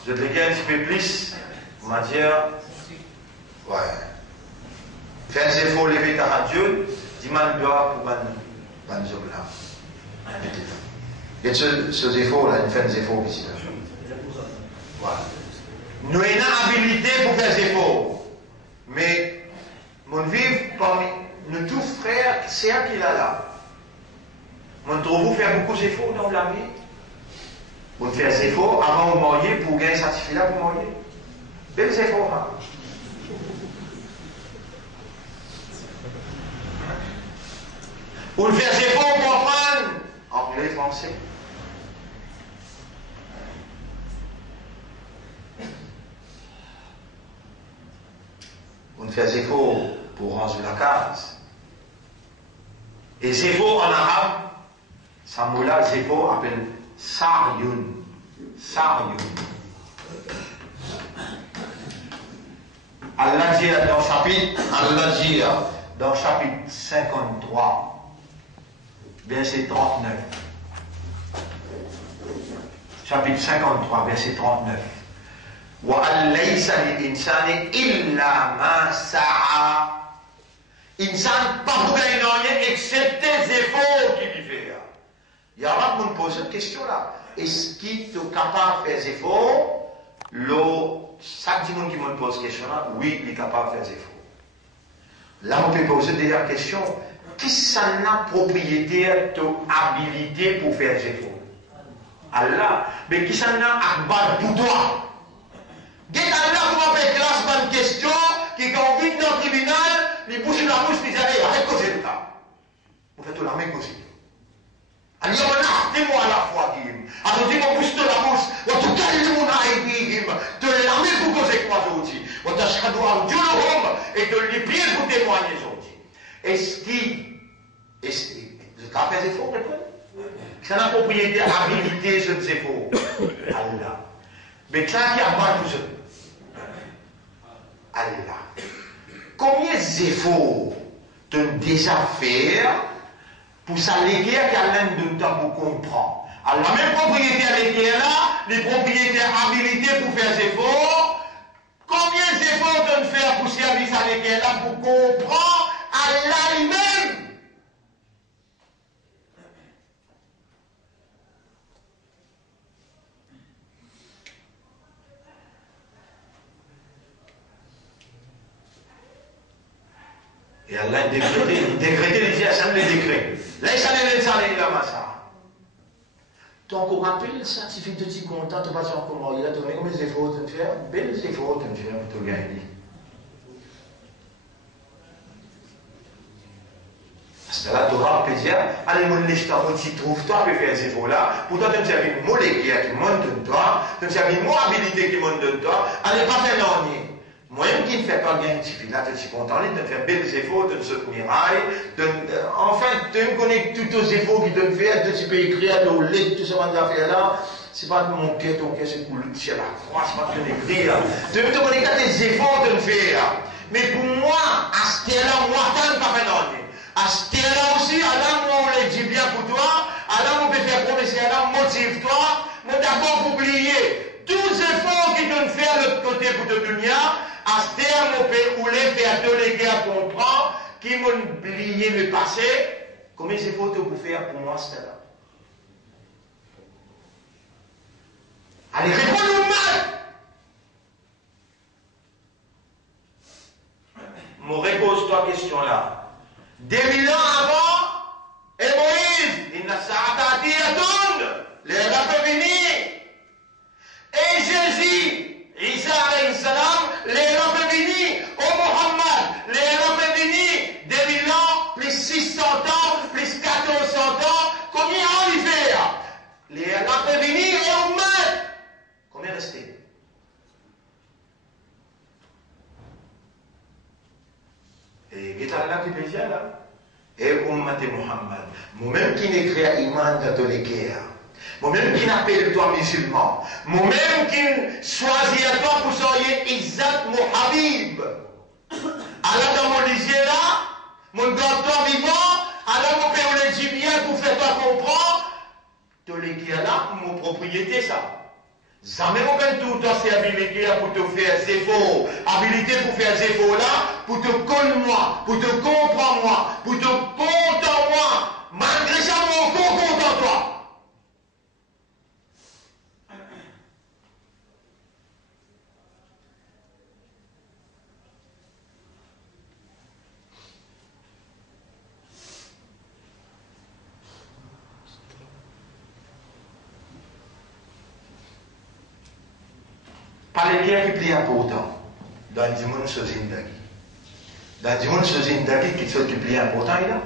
je te gagne un petit peu plus, vous m'avez dit, ouais. Faites un effort, lever ta radio, dis-moi le doigt pour ban job là. Et ce effort-là, il fait des efforts ici. Voilà. Nous avons une habilité pour faire des efforts. Mais, mon vivre parmi nous tous frères, c'est un qu'il a là. Mon trouve faire beaucoup d'efforts dans la vie. Vous faites des efforts avant de mourir pour gagner un certificat pour mourir. Belles efforts, hein? Vous faites des efforts pour apprendre anglais, français. Vous faites des efforts pour ranger la case. Et zéro en arabe, ça moula zéro appelle Saryoun. Saryoun. Allah dit dans chapitre 53, verset 39. Chapitre 53, verset 39. وَأَنْ لَيْسَ لِلْإِنسَانِ إِلَّا مَا سَعَى. Insan pas pour gagner rien excepté les efforts qu'il fait. Il y a un qui me pose cette question-là. Est-ce qu'il est capable de faire des efforts? Chaque monde qui me pose cette question-là, oui, il est capable de faire des efforts. Là, on peut poser d'ailleurs la question, qui s'en a propriétaire de habilité pour faire des efforts? Allah. Mais qui s'en a akbar pour toi? Dès Allah, vous m'avez classe une question qui convient dans le tribunal, les bouches de la bouche, ils allaient arrêter de causer le cas. Vous faites la même cause. Alors, on a dis-moi à la fois, Guillaume. Alors, dis-moi, bouche de la bouche, on te calme mon aïe, Guillaume. De l'armée pour causer quoi aujourd'hui? On t'a chacun doit Dieu le homme et de les prier pour témoigner aujourd'hui. Est-ce qu'il, vous avez fait des efforts, répondez? C'est la propriété, habilité, je ne sais pas. Allah. Mais ça qui a pas tout ça. Allah. Combien d'efforts tu as déjà fait pour s'alléguer à l'un de temps pour comprendre? Alors, la même propriété à l'équerre là, les propriétés habilitées pour faire des efforts, combien d'efforts tu as fait pour servir à l'équerre là pour comprendre Allah lui-même? Et Allah a décrété les assemblées décrets. Là, il s'en est allé là, ça. Donc, on rappelle ça, il suffit de te dire content, tu vas dire comment il a donné combien d'efforts de faire, belles efforts de faire pour te gagner. Parce que là, tu auras peut dire, allez, mon lécheur, tu trouves toi, tu faire ces efforts-là, pourtant, tu as une molécule qui monte de toi, tu as une habilité qui monte de toi, allez, pas faire l'ennui. Moi-même qui ne fais pas bien, là, je suis content de faire belles efforts, de se miraille, enfin, de me connaître tous les efforts qui te faire, de peux écrire, de lire, tout ce qu'on a fait là, c'est pas de mon cœur, ton cœur, c'est pour le tirer la croix, c'est pas de l'écrire. De me connecter des efforts de me faire. Mais pour moi, à ce là moi, tant pas fait l'année. À ce là aussi, à là, moi, on le dit bien pour toi, à là, on peut faire promesser, à là, motive-toi, mais d'abord, pour oublier tous les efforts qui te faire de l'autre côté pour te donner. À ce terme, on peut rouler, faire tous les gars comprendre, qui m'ont oublié le passé. Combien c'est faut vous faire pour moi, c'est là? Allez, réponds-nous mal! Je repose-toi la question là. 2000 ans avant, et Moïse, il n'a pas dit à tout, les peuvent venir. Et Jésus, Isa alayhi salam, les peuvent venir. Oh Mohammed, les peuvent venir. 2000 ans, plus 600 ans, plus 1400 ans. Combien ont il fait? Les peuvent venir et on meurt. Combien restait? Et il est là qui peut dire là. Et Ummat Muhammad, moi-même qui n'écris à Iman de l'équerre, moi-même qui n'appelle toi musulman, moi-même qui choisis à toi pour soyez Izzat Habib. Alors dans mon lycée là, mon docteur vivant, alors mon père le dit bien pour faire toi comprendre, de l'équerre là, mon propriété ça. Jamais mon père tout temps c'est habilité pour te faire ses faux, habilité pour faire ses faux là, pour te connaître moi, pour te comprendre moi, pour te compter moi, malgré ça mon compte en toi. Pas les guerres qui plient important dans le monde ce zindagi. Dans le monde ce zindagi qui fait du pli important, il a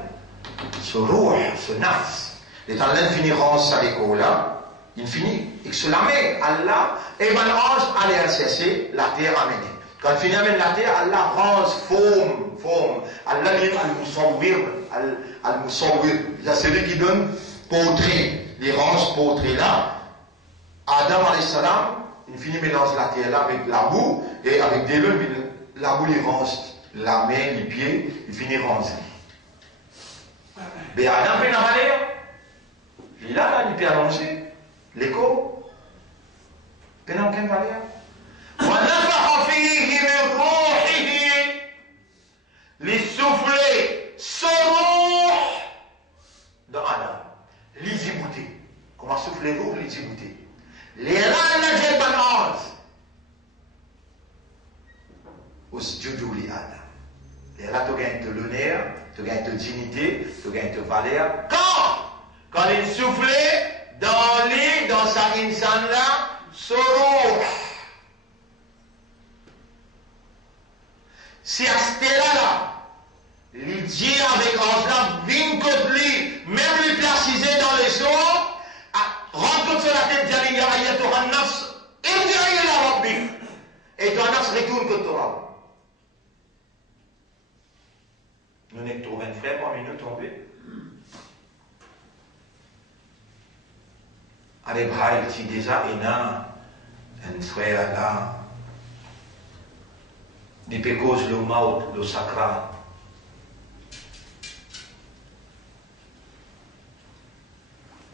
ce rouh, ce nafs. Les temps l'infiniront à l'école là, il finit, et que cela met Allah, et ben ange allait cesser la terre amenée. Quand il finit amène la terre, Allah range forme. Allah dit al-musawwir, c'est celui qui donne poterie, les ranges poterie là. Adam alayhi salam, il finit mélange la terre là avec la boue, et avec des leux, la boue, il range la main, les pieds, il finit ranger. Mais Adam fait la valeur. Il a là, il peut allonger. L'écho. Il n'a aucune valeur. Les souffler, soror dans Adam. L'izibouté. Comment soufflez-vous l'izibouté? Les rats la djebbanaz. Usjudu li Adam. Les rats te gagnent de l'honneur, te gagnent de dignité, te gagnent de valeur. Quand il soufflait dans sa insan là, soror. Si à ce là, il dit avec Ange vin kotli, même lui placisé dans les eaux, rentre sur la tête d'Ali Yarayatohan Nafs, et ton Nafs retourne que Torah. Nous n'avons trouvé un frère parmi nous tombé. Avec Braille, qui déjà est un frère là. Di pecos le maut, le sacra.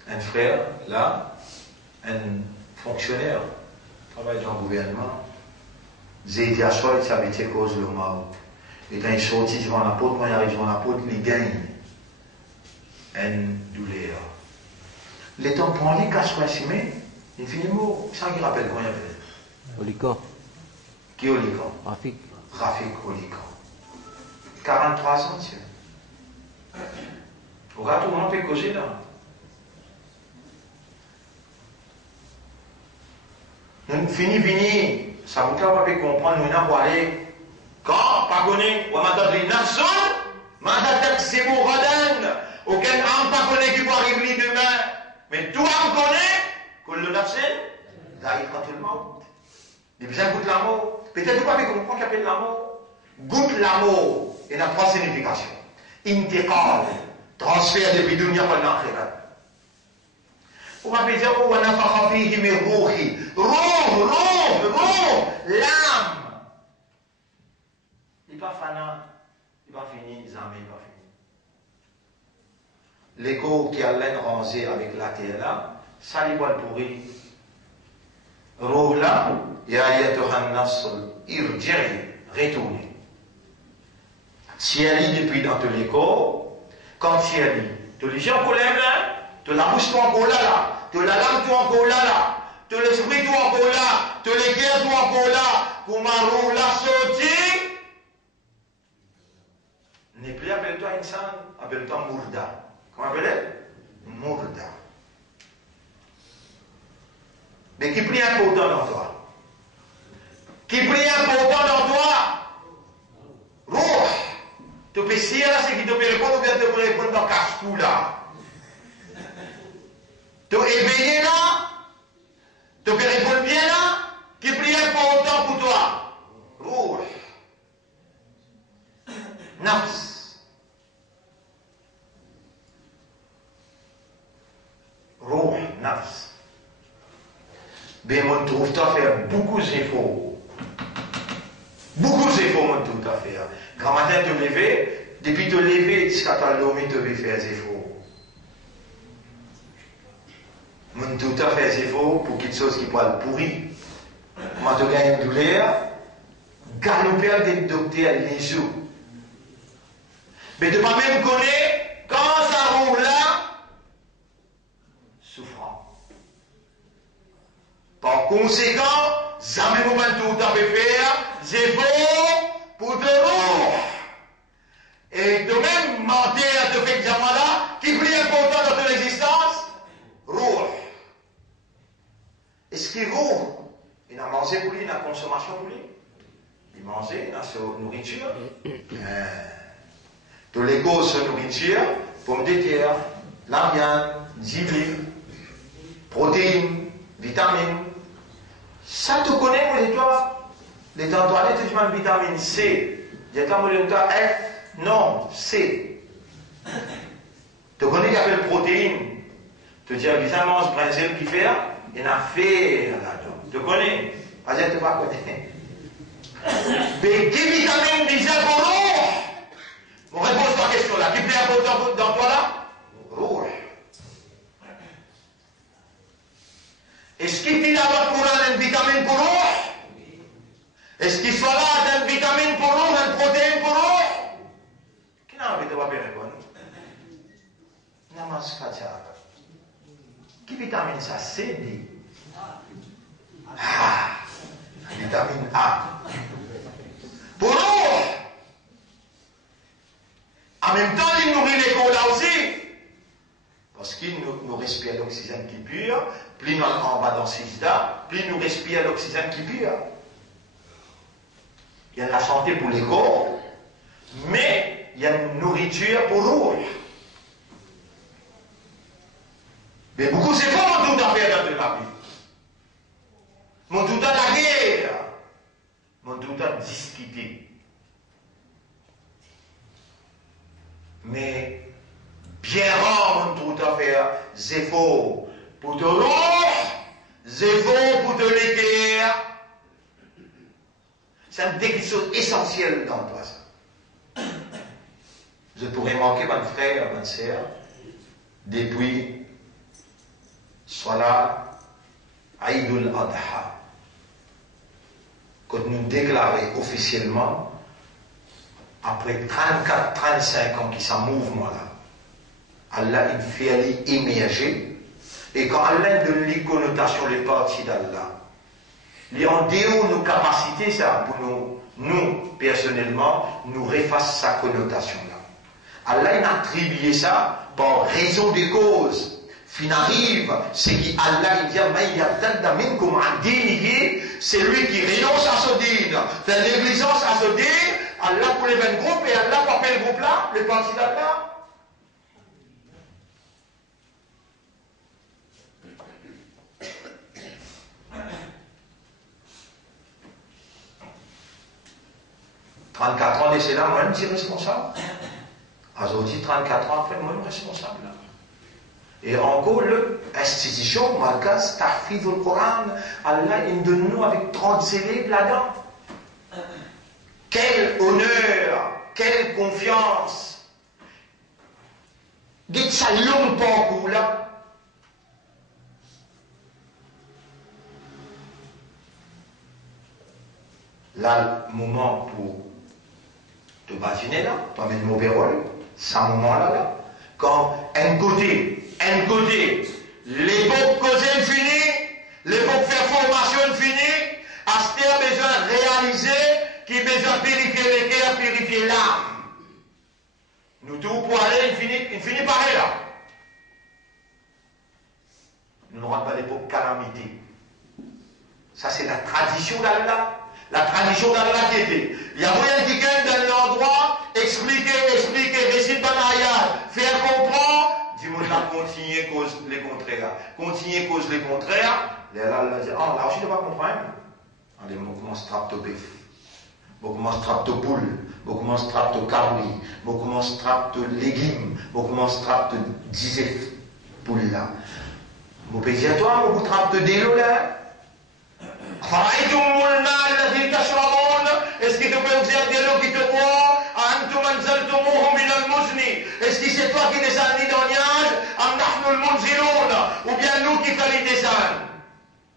Un frère, là, un fonctionnaire, travaille dans le gouvernement. J'ai été à soi, il s'habitait cause le maut. Et quand il est sorti devant la porte, quand il arrive devant la porte, il gagne une douleur. Les temps pour aller, casse-toi, il finit mot. Ça qui rappelle comment il appelle. Olican. Qui est Olican? Rafik. Rafik Olican. 43 ans, monsieur. Regarde tout le monde peut causer là. Nous fini, ça vous pas pu comprendre, nous n'avons pas aller. Quand, pas connu, on m'a donné nafson, m'a donné c'est mon radin. Aucun homme pas connu qui va arriver demain. Mais tout homme connaît que le nafson, d'ailleurs quand tout le monde. Il a besoin de goûter l'amour. Peut-être pas comprendre qu'il appelle l'amour. Goûte l'amour. Il y a trois significations. Intiqal, transfert depuis dunya par l'akhirat. On va dire, oh, on a fait fihi min rouhi. Roh, l'âme. Il n'est pas fanat, il va finir, jamais il va finir. L'écho qui a l'aine rangée avec la terre là, ça lui va le pourrir. Roh là, ya ayatuhan nafsul irji'i, retournez. Si elle lit depuis dans tout l'écho, quand si elle lit, tu les gens qu'on l'aime là, tu la bouche toi encore là, tu la langue toi encore là, tu l'esprit toi encore là, tu les cœurs toi encore là, pour ma roue la sortie, n'est plus appelle-toi insan, appelle-toi mourda. Comment appelle-elle? Mourda. Mais qui prie important dans toi? Qui prie important dans toi? Roh. Tu peux essayer là, c'est qui te peut répondre ou bien te peut répondre dans casse-cou là. Tu es éveillé là, tu peux répondre bien là, qui prie important pour toi? Roh. Nafs. Mais on trouve à faire beaucoup d'efforts. Beaucoup d'efforts, on trouve à faire. Quand matin te lever, depuis te lever jusqu'à ta dormir, tu veux faire des efforts. On tout à fait des efforts pour quelque chose qui peut être pourri. Moi, tu gagnes une douleur, galoper avec des docteurs les jours. Mais tu ne peux pas même connaître quand ça roule là, souffrant. Par conséquent, jamais vous pouvez tout à fait faire des efforts pour te rouler. Et de même, mentir à te faire examen là, qui est plus important dans ton existence, roule. Est-ce qu'il roule? Il a mangé pour lui, il a consommation pour lui. Il mangeait, il a sa nourriture. Tous les causes de nourriture, pommes de terre, la viande, huiles, protéines, vitamines. Ça tu connais, moi, et toi? Les temps toilettes, tu demandes vitamine C. Il y a quand même toi F? Non, C. Tu connais qu'il y a le protéine. Tu dis, vitamine mange brinzel qui fait, il y a fait là-dedans. Tu connais? Ah, je ne te pas connaître. Mais qui vitamine déjà pour l'eau? Mon réponse à la question là, qui plaît important dans toi là? Rouge. Est-ce qu'il dit là-bas pour une vitamine pour l'eau? Est-ce qu'il soit là d'une vitamine pour l'eau, d'une protéine pour l'eau? Qui n'a envie de voir bien répondre? Namaskar. Qui vitamine ça? C'est dit. Ah, vitamine A. Pour l'eau. En même temps, il nourrit les corps là aussi. Parce qu'il nous respire l'oxygène qui est pur. Plus nous en bas dans 6 là, plus nous respire l'oxygène qui est pur. Il y a de la santé pour les corps, mais il y a une nourriture pour l'eau. Mais beaucoup c'est fort mon tout à faire dans la vie. Mon tout à la guerre. Mon tout à discuter. Mais bien rare, mon tout à faire, c'est faux. Pour te l'eau, c'est faux pour te l'équerre. C'est quelque chose d'essentiel dans toi, ça. Je pourrais manquer mon frère, ma soeur, depuis, soit là, Aïdul Adha. Quand nous déclarons officiellement, après 34-35 ans qui sont mouvement là, Allah il fait aller émerger. Et quand Allah donne les connotations, les parties d'Allah, il en déhaut nos capacités, ça, pour nous, personnellement, nous refasse sa connotation là. Allah il a attribué ça par raison des causes. Fin arrive, c'est qu'Allah il dit, c'est lui qui renonce à ce dîne, fait négligence à ce dîne, Allah pour les 20 groupes et Allah pour quel groupe là, les parties d'Allah. « 34 ans d'essai là, moi, je suis responsable. Aujourd'hui, 34 ans après, moi, je suis responsable. Et encore, l'institution, Markaz, Tahfidh le Coran, Allah, il donne nous avec 30 élèves là-dedans. Quel honneur, quelle confiance. Dites ça longtemps, là. Là, le moment pour te imaginer là, toi-même mauvais rôle, c'est un moment là, quand un côté, l'époque causée finie, l'époque faire formation finie, Aster a besoin de réaliser qu'il a besoin de purifier les cœurs, purifier l'âme. Nous tous pour aller, il finit par là. Nous n'aurons pas l'époque calamité. Ça c'est la tradition d'Allah. La tradition d'Allah qui était. Il y a moyen qui gagne dans l'endroit, expliquer, réciter par l'ayat, faire comprendre. Dis-moi là, continuer cause les contraires. Continuer cause les contraires. Et là, Allah dit, ah, là, je ne vais pas comprendre. Allez, on commence à trapper bœuf. On commence à trapper poule. On commence à trapper carbi. On commence à trapper légumes. On commence à trapper 10 poules là. On peut dire, toi, on vous trappe de délo là. Est-ce qu'il te peut observer l'eau qui te boit? Est-ce que c'est toi qui descends dans le nuage? Ou bien nous qui faisons les descendre?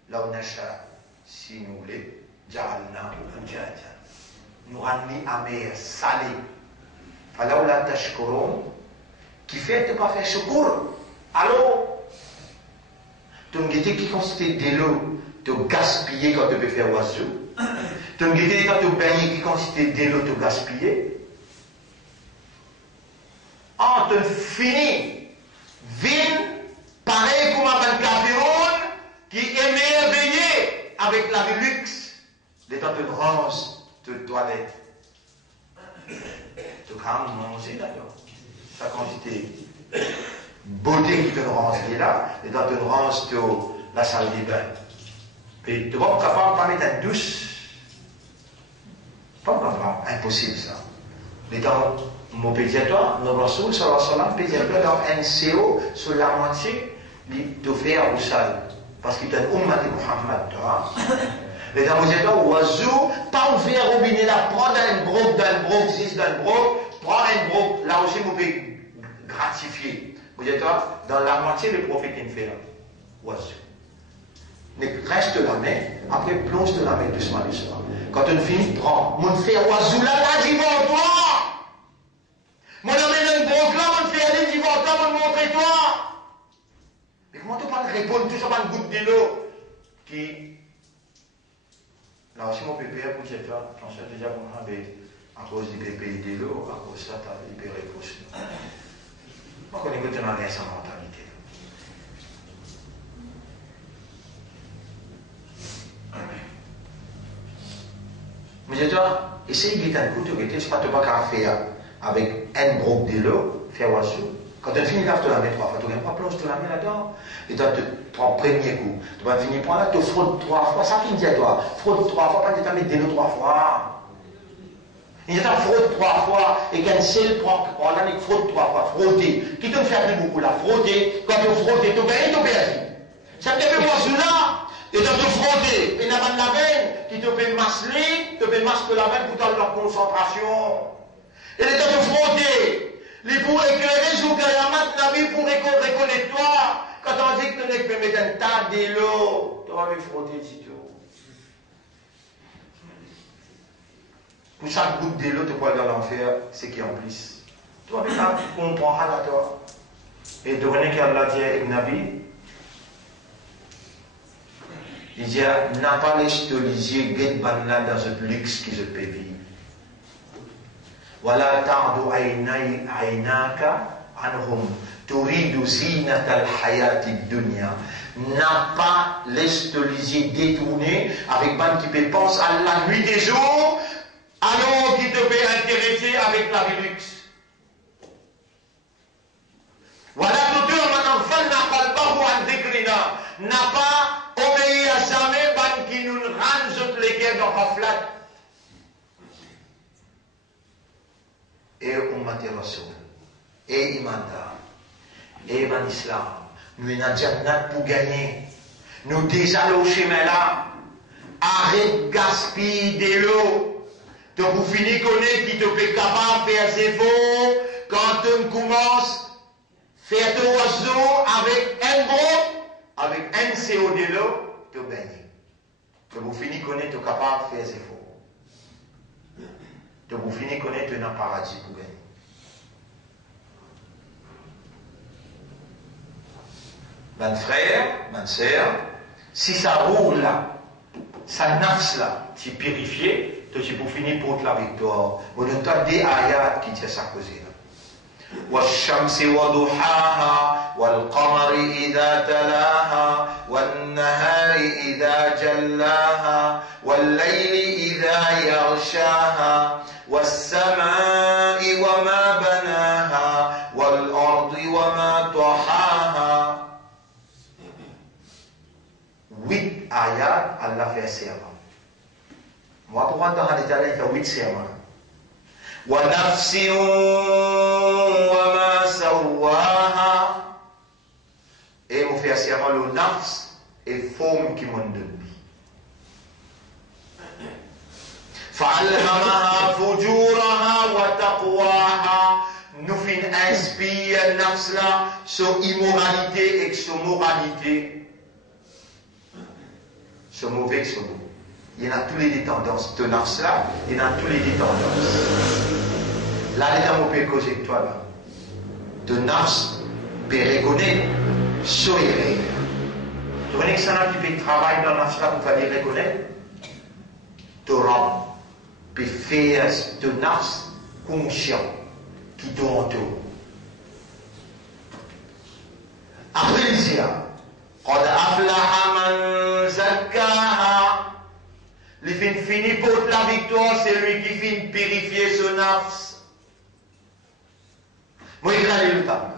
Là on achète, si nous voulons, nous rendons amer, salé. Alors là, qui fait de pas faire secours. Alors, tu me dis qui consiste de l'eau, de gaspiller quand tu peux faire oiseau. Tu me dis quand tu baignes qui consiste de l'eau, de gaspiller. En te fini, vine, pareil comme un capiron qui est émerveillé avec la vie luxe, de temps de bronze, de toilette. Tu vas manger d'ailleurs. Ça consiste beauté qui te range là, et dans te range la salle des bains. Et tu vas pas mettre une douche. Pas impossible ça. Mais dans mon pédiatoire, nos Rasoul, sallallahu alayhi wa sallam, pédiatoire dans un CO sur la moitié, il te fait à salle. Parce qu'il est un ummat de Muhammad, toi. Mais dans mon pédiatoire, oiseau, pas ouvert au robinet là, prendre un broc, juste d'un broc, prendre un broc, là aussi, vous pouvez gratifier. Vous êtes dans la moitié, le prophète il fait là. Oiseau. Mais reste la main, après plonge de la main doucement, doucement. Quand on finit, prends. Mon fait oiseau là, dis moi toi. Mon amène un broc là, mon fait aller, dis moi toi, mon montre toi. Mais comment tu parles répondre toujours par une goutte de l'eau qui. Là aussi, mon pépé, pour cette fois, j'en sais déjà, à cause du pépé de l'eau, à cause de ça, tu as libéré pour ça. Moi, je connais que tu n'as rien sans mentalité. Mais je dois essayer de faire un coup de rété, c'est pas te pas faire avec un broc de l'eau, faire oiseau. Quand tu finis là, tu la mets 3 fois, tu ne pas plonge, tu la mets là-dedans. Et tu prends le premier coup. Tu vas finir par là, tu frottes 3 fois. Ça finit à toi. Frotte 3 fois, pas de mettre de l'eau 3 fois. Il y a un frotte 3 fois, et qu'un seul prend là, il frotte 3 fois, frotter. Qui te fait plus beaucoup là, frotter. Quand tu frottes, tu gagnes, tu perds. Ça te fait moi là, et tu te frotter. Et dans la veine, qui te fait masser, te fait masser la veine pour dans leur concentration. Et les te frotter. Les pour éclairer, je vous la la vie pour reconnaître toi. Quand on dit que tu n'es pas mettre un tas de l'eau, tu vas me frotter si tu veux. Pour chaque goutte de l'eau, tu vois dans l'enfer, c'est qui en plus. Tu vas bien comprendre à toi. Et de venir qu'elle l'a dit avec Nabi, il dit, n'a pas les stolisiers, get banla dans ce luxe qui se peut vivre. ولا تعد عيناك عنهم تريد زينة الحياة الدنيا. N'a pas l'estolisier détourné avec ban qui peut penser à la nuit des jours, alors qui te peut intéresser avec la vie luxe. Voilà tout n'a pas obéi à jamais ban qui nous range les guerres dans la flatte. Et Ummati Rasoul, et Imanda, et Ban Islam, nous n'avons jamais pour gagner. Nous déjà au chemin là, arrête gaspiller de l'eau. Donc vous finissez connaître qui te fait capable de faire ses efforts quand on commence à faire ton oiseau avec un gros, avec un CO de l'eau, tu gagnes. Donc vous finissez connaître capable de faire ses efforts. Donc vous finissez connaître un paradis pour gagner. Mon frère, ma soeur, si ça roule là, ça nafs là, tu purifié, tu peux finir pour la victoire. On entend des ayats qui disent ça cause là. والشمس وضحاها والقمر إذا تلاها والنهار إذا جلاها والليل إذا يغشاها والسماء وما بناها والأرض وما طحاها. 8 ayats, Allah fait serment. Moi, pour entendre les détails, il fait 8 serments. وَنَفْسٍ وَمَا سَوَّاهَا. Et vous fait serment le nafs et forme qui m'ont donné. فَأَلْهَمَهَا فُجُورَهَا وَتَقْوَاهَا. Nous fin inspire nafs là, sur immoralité et sur moralité. Sur mauvais et sur bon. Il y en a tous les tendances de nafs là, il y en a tous les tendances. Là, les gens peuvent causer avec toi là. De nafs, peut reconnaître, sur les règles. Tu connais que ça qui fait travail dans nafs là pour faire les reconnaître? Torah peut faire de nafs conscient qui t'entoure. Après il dit, قد أفلح من زكاها. Il finit pour la victoire, c'est lui qui finit purifier son nafs. Moi, il a le temps.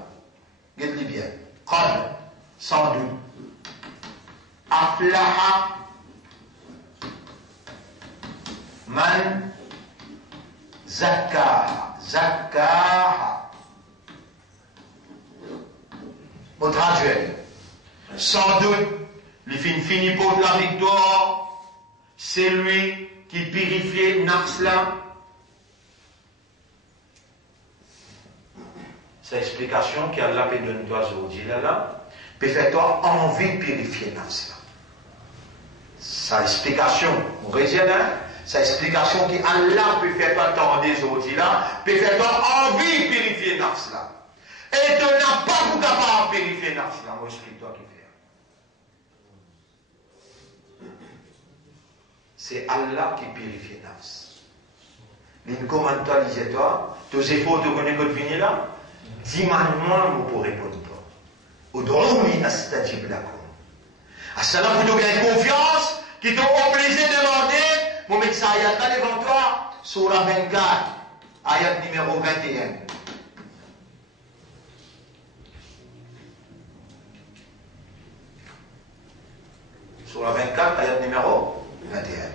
Regarde-le bien. قد, sans doute. أفلح من زكاها. زكاها. Au traduit. Sans doute, le fini pour la victoire, c'est lui qui purifie nafs-là. C'est l'explication qu'Allah peut donner toi aujourd'hui là, peut faire toi envie de purifier nafs-là. C'est l'explication, on retient là, c'est l'explication qu'Allah peut faire toi tendre aujourd'hui là, peut faire toi envie de purifier nafs-là. Et tu n'as pas tout capable de purifier nafs-là, moi explique toi qui fait. C'est Allah qui purifie nafs. L'une commande toi, disais-toi, tous ces efforts de connaître que tu finis là, dis-moi pour répondre toi. Ud'ouni astajib lakum. À cela, vous devez gagner confiance, qui t'ont obligé de demander, mon médecin ayat là devant toi, Surah 24, ayat numéro 21. Surah 24, ayat numéro 21.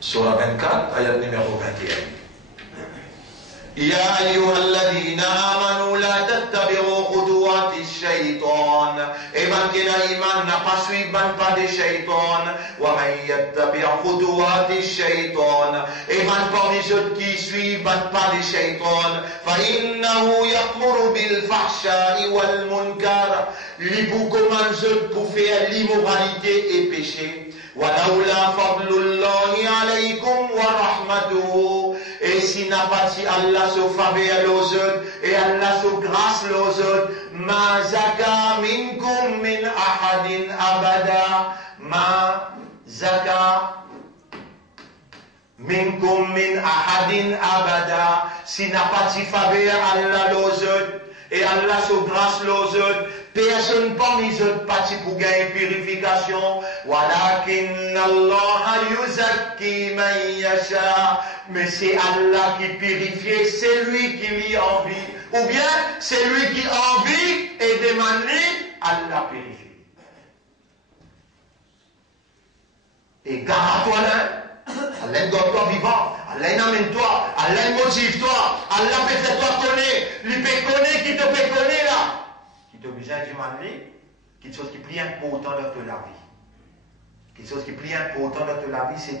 Surah 24, ayat numéro 21. يا أيها الذين آمنوا لا تتبعوا خطوات الشيطان. إيمان كنا إيمان نقصوي بان بعد الشيطان. ومن يتبع خطوات الشيطان. إيمان parmi ceux qui suivent بان بعد الشيطان. فإنه يأمر بالفحشاء والمنكر. L'ibou commande ceux pour faire l'immoralité et péché. ولولا فضل الله عليكم ورحمته. Et s'il n'a pas dit Allah se faveur aux autres et Allah se grâce aux autres, ma zaka minkum min ahadin abada. Ma zaka minkum min ahadin abada. S'il n'a pas dit faveur Allah aux autres et Allah se grâce aux autres, personne parmi les autres partis pour gagner purification. Walakin Allah yuzakki man yasha. Mais c'est Allah qui purifie, c'est lui qui lui envie. Ou bien c'est lui qui envie et demande Allah purifie. Et garde-toi là. Allah donne toi vivant. Allah amène toi. Allah motive toi. Allah peut faire toi connaître. Il peut connaître qui te peut connaître là. Qui te besoin du mani, quelque chose qui est plus important dans toute la vie. Quelque chose qui est plus important dans toute la vie, c'est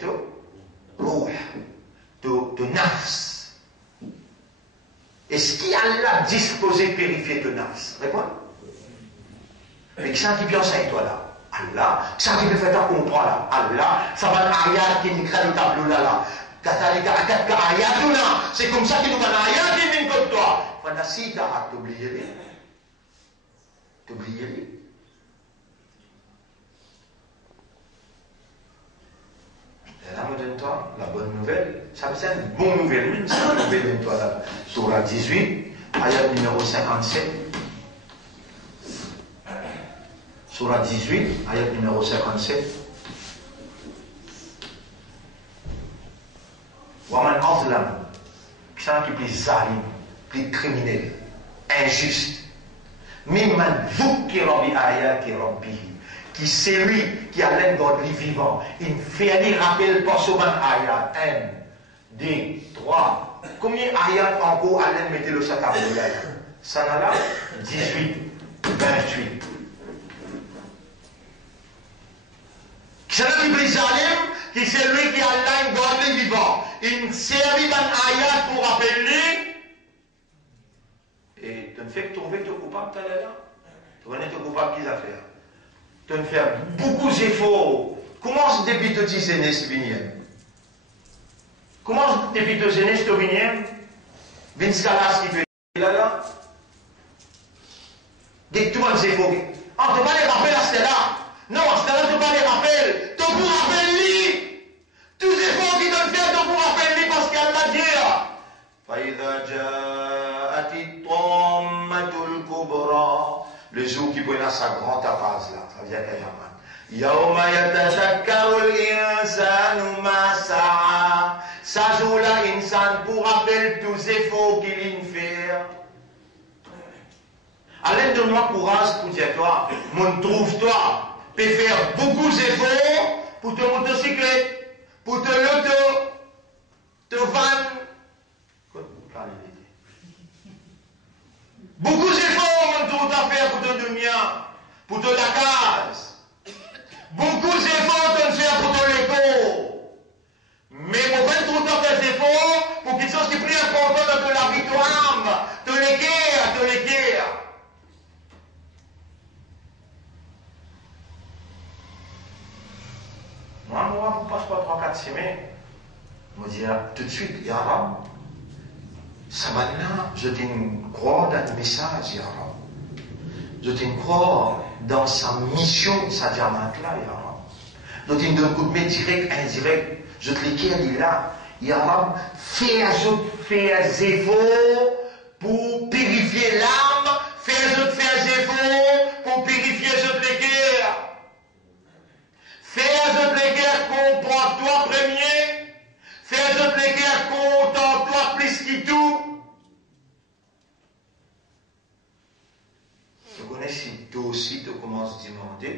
de nafs. Est-ce qu'il Allah disposé de purifier de nafs? Réponds. Mais qui ça qui peut enseigner toi là? Allah. Ça qui peut faire ta comprendre là? Allah. Ça va être ayat qui nous crée le tableau là. C'est comme ça qu'il nous a ayat qui vient comme toi. Pendant si tu as oublié. T'oubliez-les. Et là, me donne-toi la bonne nouvelle. Ça c'est une bonne nouvelle. Une seule nouvelle, donne-toi là. Surah 18, ayat numéro 57. Surah 18, ayat numéro 57. Waman azlam. Qui est plus zalim, plus criminel, injuste. Mimman dhukira bi ayati rabbih. Qui c'est lui qui a l'air dans le vivant. Il fait des rappels pour ce ayat. 1, 2, 3. Combien d'ayats encore Alain mettait le sac à bouillard? Ça n'a là 18, 28. C'est là qui brise qui c'est lui qui Allah garde les vivants. Il servit d'un ayat pour appeler. Et tu ne fais que trouver que tu es coupable, tu es là. Tu connais que coupable qu'ils affaires. Tu ne fais beaucoup d'efforts. Comment depuis te dis jeunesse vinienne? Comment depuis te jeunesse te vinienne? Vinscalas qui fait là. Dès que tu vas les efforts. Ah, tu ne vas pas les rappeler à ce là. Non, à ce là, tu ne vas pas les rappeler. Tu pour rappeler. Tous les efforts qui donnent faire, tu pour rappeler parce qu'elle l'a dit. Le jour qui prend sa grande tapase là, ça vient qu'à Yauma yatazakkaru al-insanu ma sa'a. Ça jour-là, l'insan pour rappeler tous les efforts qu'il fait. Allez, donne-moi courage pour dire toi, mon trouve-toi, peut faire beaucoup d'efforts pour te motocyclette, pour te l'auto, te van. Beaucoup d'efforts, mon trouve à faire pour te dunya, pour te la case. Beaucoup d'efforts te faire pour te l'écho. Mais mon frère trouve à faire efforts pour qu'ils soient plus importants de la victoire, de l'équerre. Moi, je passe pas 3-4 semaines. Je me dis tout de suite, Ya Rab, ça maintenant, je te crois dans le message, Ya Rab. Je te crois dans sa mission, sa diamante là, Ya Rab. Je te donne un coup de main direct, indirect. Je te l'écris là, Ya Rab, fais des efforts pour purifier l'âme, fais des efforts pour purifier les guerres. Fais les guerres contre toi premier, fais les guerres contre toi plus que tout. Vous connaissez si toi aussi tu commences à demander.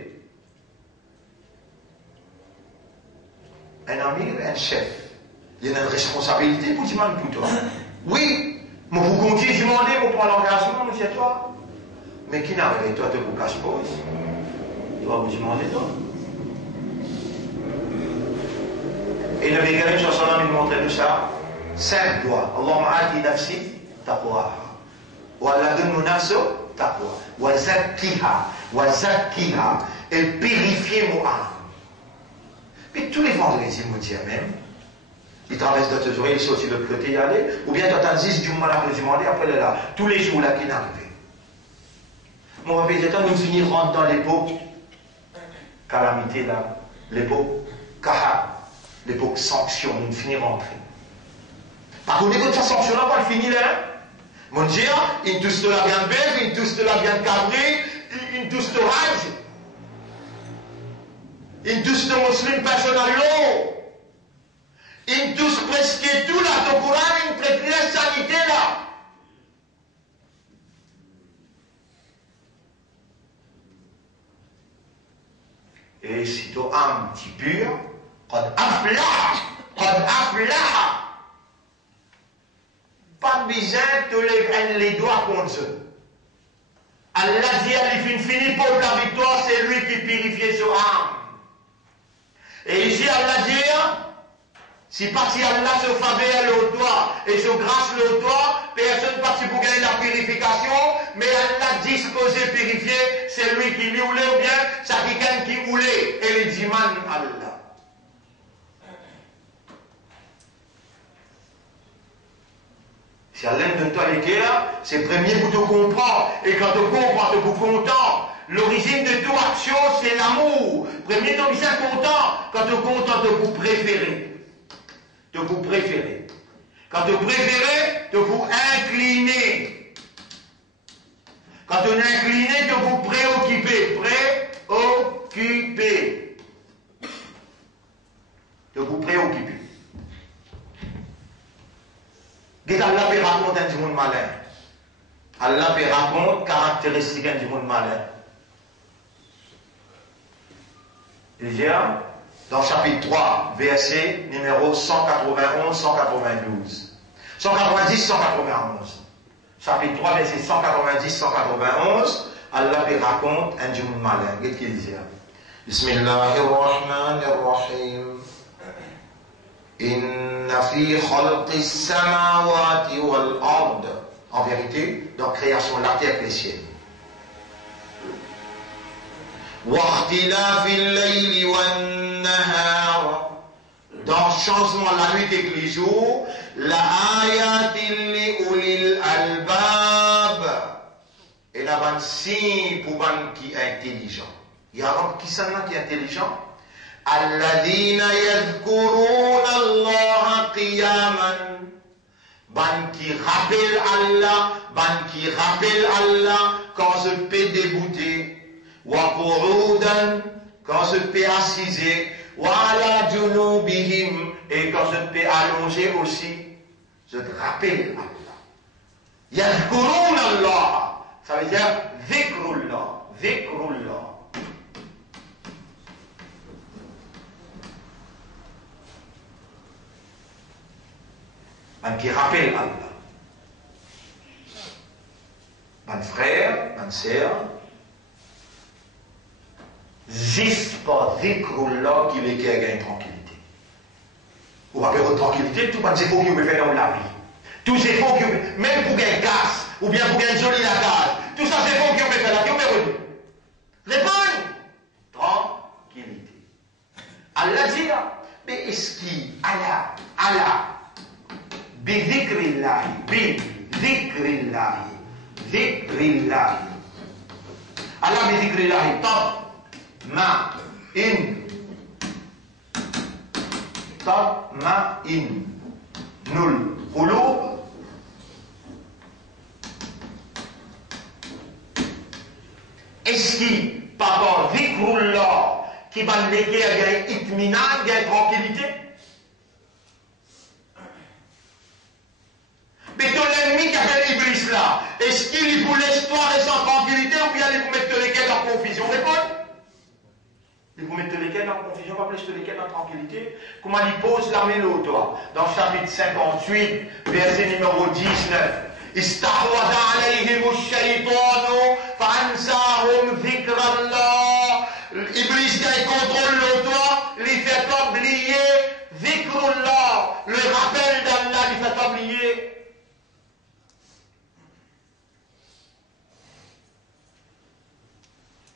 Un ami, un chef, il y a une responsabilité pour demander pour toi. Oui, mais vous continuez à demander pour prendre l'engagement, monsieur toi. Mais qui n'a pas toi, tu vous caches pas. Tu vas vous demander toi. Et le Karim sallallahu il montre tout ça. 5 doigts. Allahumma ati nafsi taqwa. Wa ladunnu nafsu taqwa. Wa zakkiha. Et purifier mon âme. Puis tous les vendredis, je me dis même, il traverse de tes oreilles, il saute de l'autre côté, y aller, ou bien tu attends 10 du mal après demander, après il est là. Tous les jours là qui n'arrivent. Mon végétal, nous finirons dans l'époque calamité là, l'époque kahar. L'époque sanction, nous finirons entrer. Par contre, écoute, sa sanction là, on va le finir là. Mon Dieu, il touche de la viande bête, il touche de la viande cabrée, il touche de rage. Il touche de musulmans personnels. Il touche presque tout là, ton Coran, il traite la sanité là. Et si ton âme est pure, قد أفلح. Pas besoin de te lever les doigts contre eux. Allah dit à l'infini pour la victoire, c'est lui qui purifie son âme. Et ici Allah dit, si parti Allah se faveur le toi et se grâce le toi, personne parti pour gagner la purification, mais Allah disposé purifier, c'est lui qui lui voulait ou bien, c'est quelqu'un qui voulait. Et il dit man Allah. Si Allah donne toi les guerres, c'est premier pour te comprendre. Et quand tu comprends, tu es content. L'origine de toute action, c'est l'amour. Premier, tu es content. Quand tu es content, tu vous préférer. De vous préférer. Quand tu préférer, de vous incliner. Quand tu es incliné, de vous préoccuper. Préoccuper. De vous préoccuper. Allah peut raconter un monde malin. Allah peut raconter caractéristiques du monde malin. Il dit dans chapitre 3, verset numéro 191-192. 190-191. Chapitre 3, verset 190-191. Allah peut raconter un monde malin. Qu'est-ce qu'il dit? Bismillahirrahmanirrahim. Inna fi khalqis samawati wal ard. En vérité, dans la création de la terre et les cieux. Wa'khtilafil layli wan nahar. Dans le changement de la nuit et les jours, la ayatin li ulil albab. Et la bonne signe pour ban qui est intelligent. Il y a un qui est intelligent. Alladhina yadhkuruna Allah qiyaman. Ban qui rappelle Allah quand je peux débouter. Wa qu'udan quand je peux assiser. Wa ala junubihim et quand je peux allonger aussi. Je te rappelle Allah. Yadhkuruna Allah. Ça veut dire dhikrullah, dhikrullah. Qui rappelle Allah. Mon frère, ma sœur, juste pas dhikrullah qui veut qu'il y ait une tranquillité. Ou pas de tranquillité, tout pas de efforts qui vous faire dans la vie. Tous ces efforts qui vous même pour gagner casse, ou bien pour gagner joli la case, tout ça c'est efforts qui vous faire là, qui vous fait répondre. Tranquillité. Allah dit, mais est-ce qu'il Allah بذكر الله بذكر الله ذكر الله الله بذكر الله طمئن القلوب est-ce qu'il par dhikrullah qui va léguer à itminan, à tranquillité? Mais ton ennemi qui appelle Iblis là, est-ce qu'il pour l'espoir et sans tranquillité ou bien il vous mettre lesquels en confusion? Répondez. Il vous mettre lesquels en confusion, pas plus lesquels en tranquillité. Comment il pose la mélodie, toi? Dans le chapitre 58, verset numéro 19. استحوذ عليهم الشيطان فأنساهم ذكر الله. Iblis qui contrôle le toi, lui fait oublier dhikrullah, le rappel d'Allah lui fait oublier.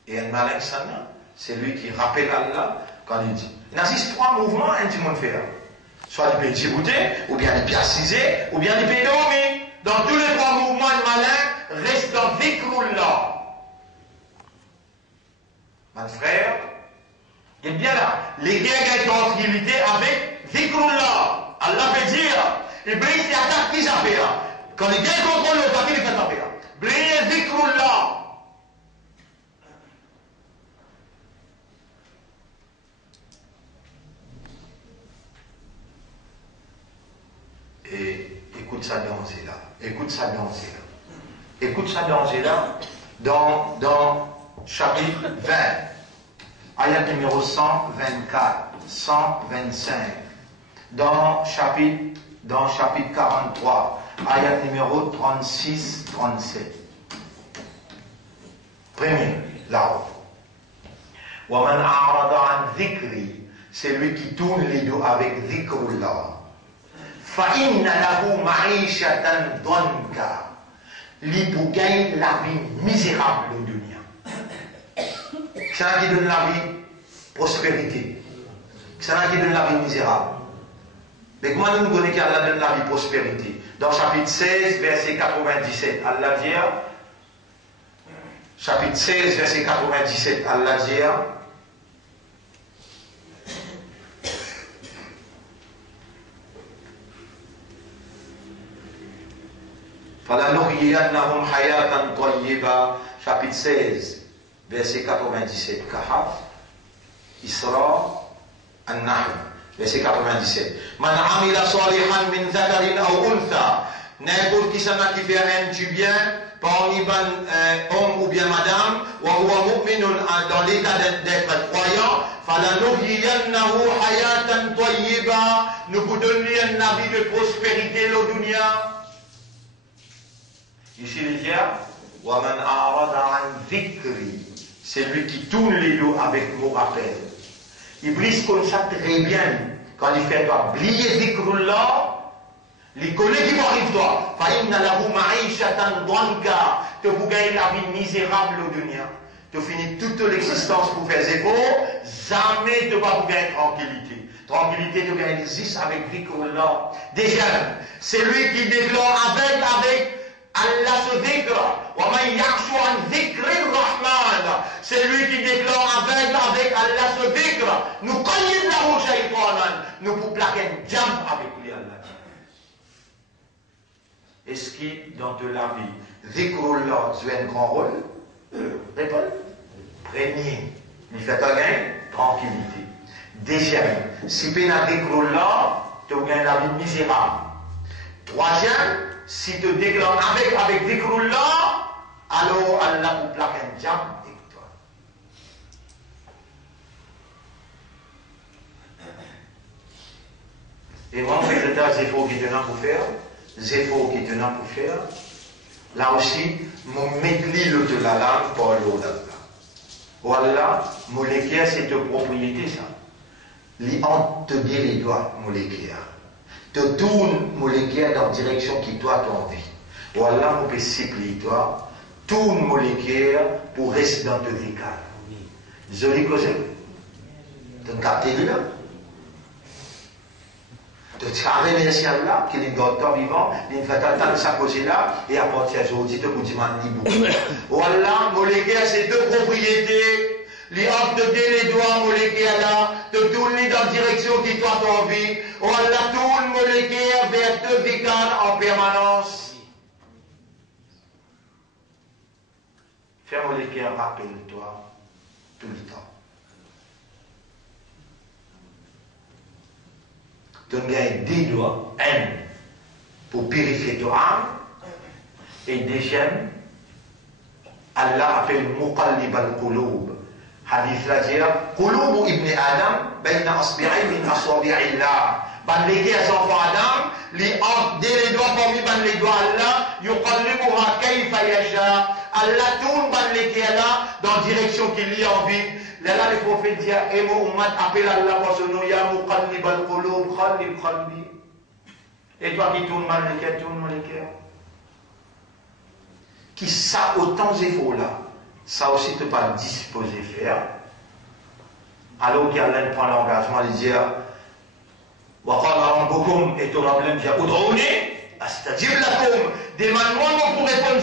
Et un malin sana, c'est lui qui rappelle Allah quand il dit. Il existe trois mouvements, un petit monde fait. Soit il peut djibouter, ou bien il peut assiser, ou bien il peut dormir. Dans tous les trois mouvements, un malin reste dans dhikrullah. Mon frère, il est bien là. Les guerres de tranquillité avec dhikrullah. Allah peut dire, Iblis il attaque qui ça fait. Quand les guerres contrôlent le papier, il fait ça faire. Brille dhikrullah. Et écoute ça danser là. Écoute ça danser là. Écoute ça danser là dans chapitre 20. Ayat numéro 124, 125. Dans chapitre 43. Ayat numéro 36, 37. Premier, là-haut. وَمَنْ أَعْرَضَ عَنْ ذِكْرِي. C'est lui qui tourne les dos avec dhikrullah. فَإِنَّ لَهُ مَعِيشَةً ضَنْكَ. Lui pour gagner la vie misérable au dunya. C'est là qui donne la vie prospérité. C'est là qui donne la vie misérable. Mais comment nous connaissons qu'Allah donne la vie prospérité? Dans chapitre 16, verset 97, Allah dit, chapitre 16, verset 97, Allah dit, فَلَنُحْيِيَنَّهُمْ حَيَاةً طَيِّبَةً. Chapitre 16, verset 97, Kahaf, Isra, An-Nahl, verset 97. Man amila salihan min zakarin aw untha. N'importe qui s'en a qui fait un du bien, parmi homme ou bien madame, wa huwa mu'minun, dans l'état d'être croyant, falanuhyiyannahu hayatan tayyiba. Nous vous donnons un avis de prospérité le dunya. Ici, il dit, وَمَنْ أَعْرَضَ عَنْ ذِكْرِي. c'est lui qui tourne les dos avec mon rappel. Iblis connaît ça très bien. Quand il fait toi, oublier dhikrullah, il connaît qui va arriver toi. Fa'inna lahu ma'ishatan dhanka. Tu peux gagner la vie misérable au dunya. Tu finis toute l'existence pour faire zéro, jamais tu vas gagner tranquillité. Tranquillité, tu gagnes existe avec dhikrullah. Déjà, c'est lui qui déclare avec Allah se dhikra. Wa man ya'shu an dhikri rahman. C'est lui qui déclare avec Allah se dhikra. Nous qayyid lahu shaytanan. Nous pour plaquer un jam avec lui Allah. Est-ce que dans de la vie, dhikrullah joue un grand rôle? Réponds. Premier, il fait un gain, tranquillité. Deuxième, si tu as dhikrullah, tu gagnes la vie misérable. Troisième, si tu déclares avec dhikrullah, alors Allah vous plaque un jam avec toi. Et moi, en fait, c'est efforts qui te pour faire, les efforts qui te pour faire. Là aussi, mon métli le de la langue pour l'eau d'Allah. Voilà, molécule, c'est de propriété, ça. On te dit les doigts, molécule. Te tourne molécule dans la direction qui toi t'as envie. Voilà, on peut cycler toi, tourne molécule pour rester dans le décal. Joli cause. Tu as capté là? Tu as remercié Allah, qui est le docteur vivant, il fait attendre sa cause là, et à partir d'aujourd'hui, tu peux dire beaucoup. Voilà, molécule, c'est deux propriétés. Les hommes te donnent les doigts, molécule là, te tourner dans la direction qui toi t'as envie. Allah tourne molécule vers deux décals en permanence. Fais molécule, rappelle-toi, tout le temps. Tu gagnes des doigts, un, pour purifier ton âme, et deuxième, Allah appelle Muqallib al-Qulub. Hadith là dit, Qulubu ibn Adam, bayna asbi'i min asabi'illah. Ban les enfants Adam, les doigts parmi ban les doigts Allah, yuqallibuha kayfa yasha. Allah tourne ban les là dans la direction qu'il y a envie. Là, le prophète dit, et mon ummat appelle Allah pour son nom, ya muqallib al-qulub, khallib qalbi. Et toi qui tournes mal les cœurs, tourne les cœurs. Qui ça autant d'efforts là, ça aussi tu pas disposé faire. Alors qu'Allah prend l'engagement de dire, wa qala rabbukum, et tu rappelles bien, ud'ouni, astajib lakum, demande-moi pour répondre.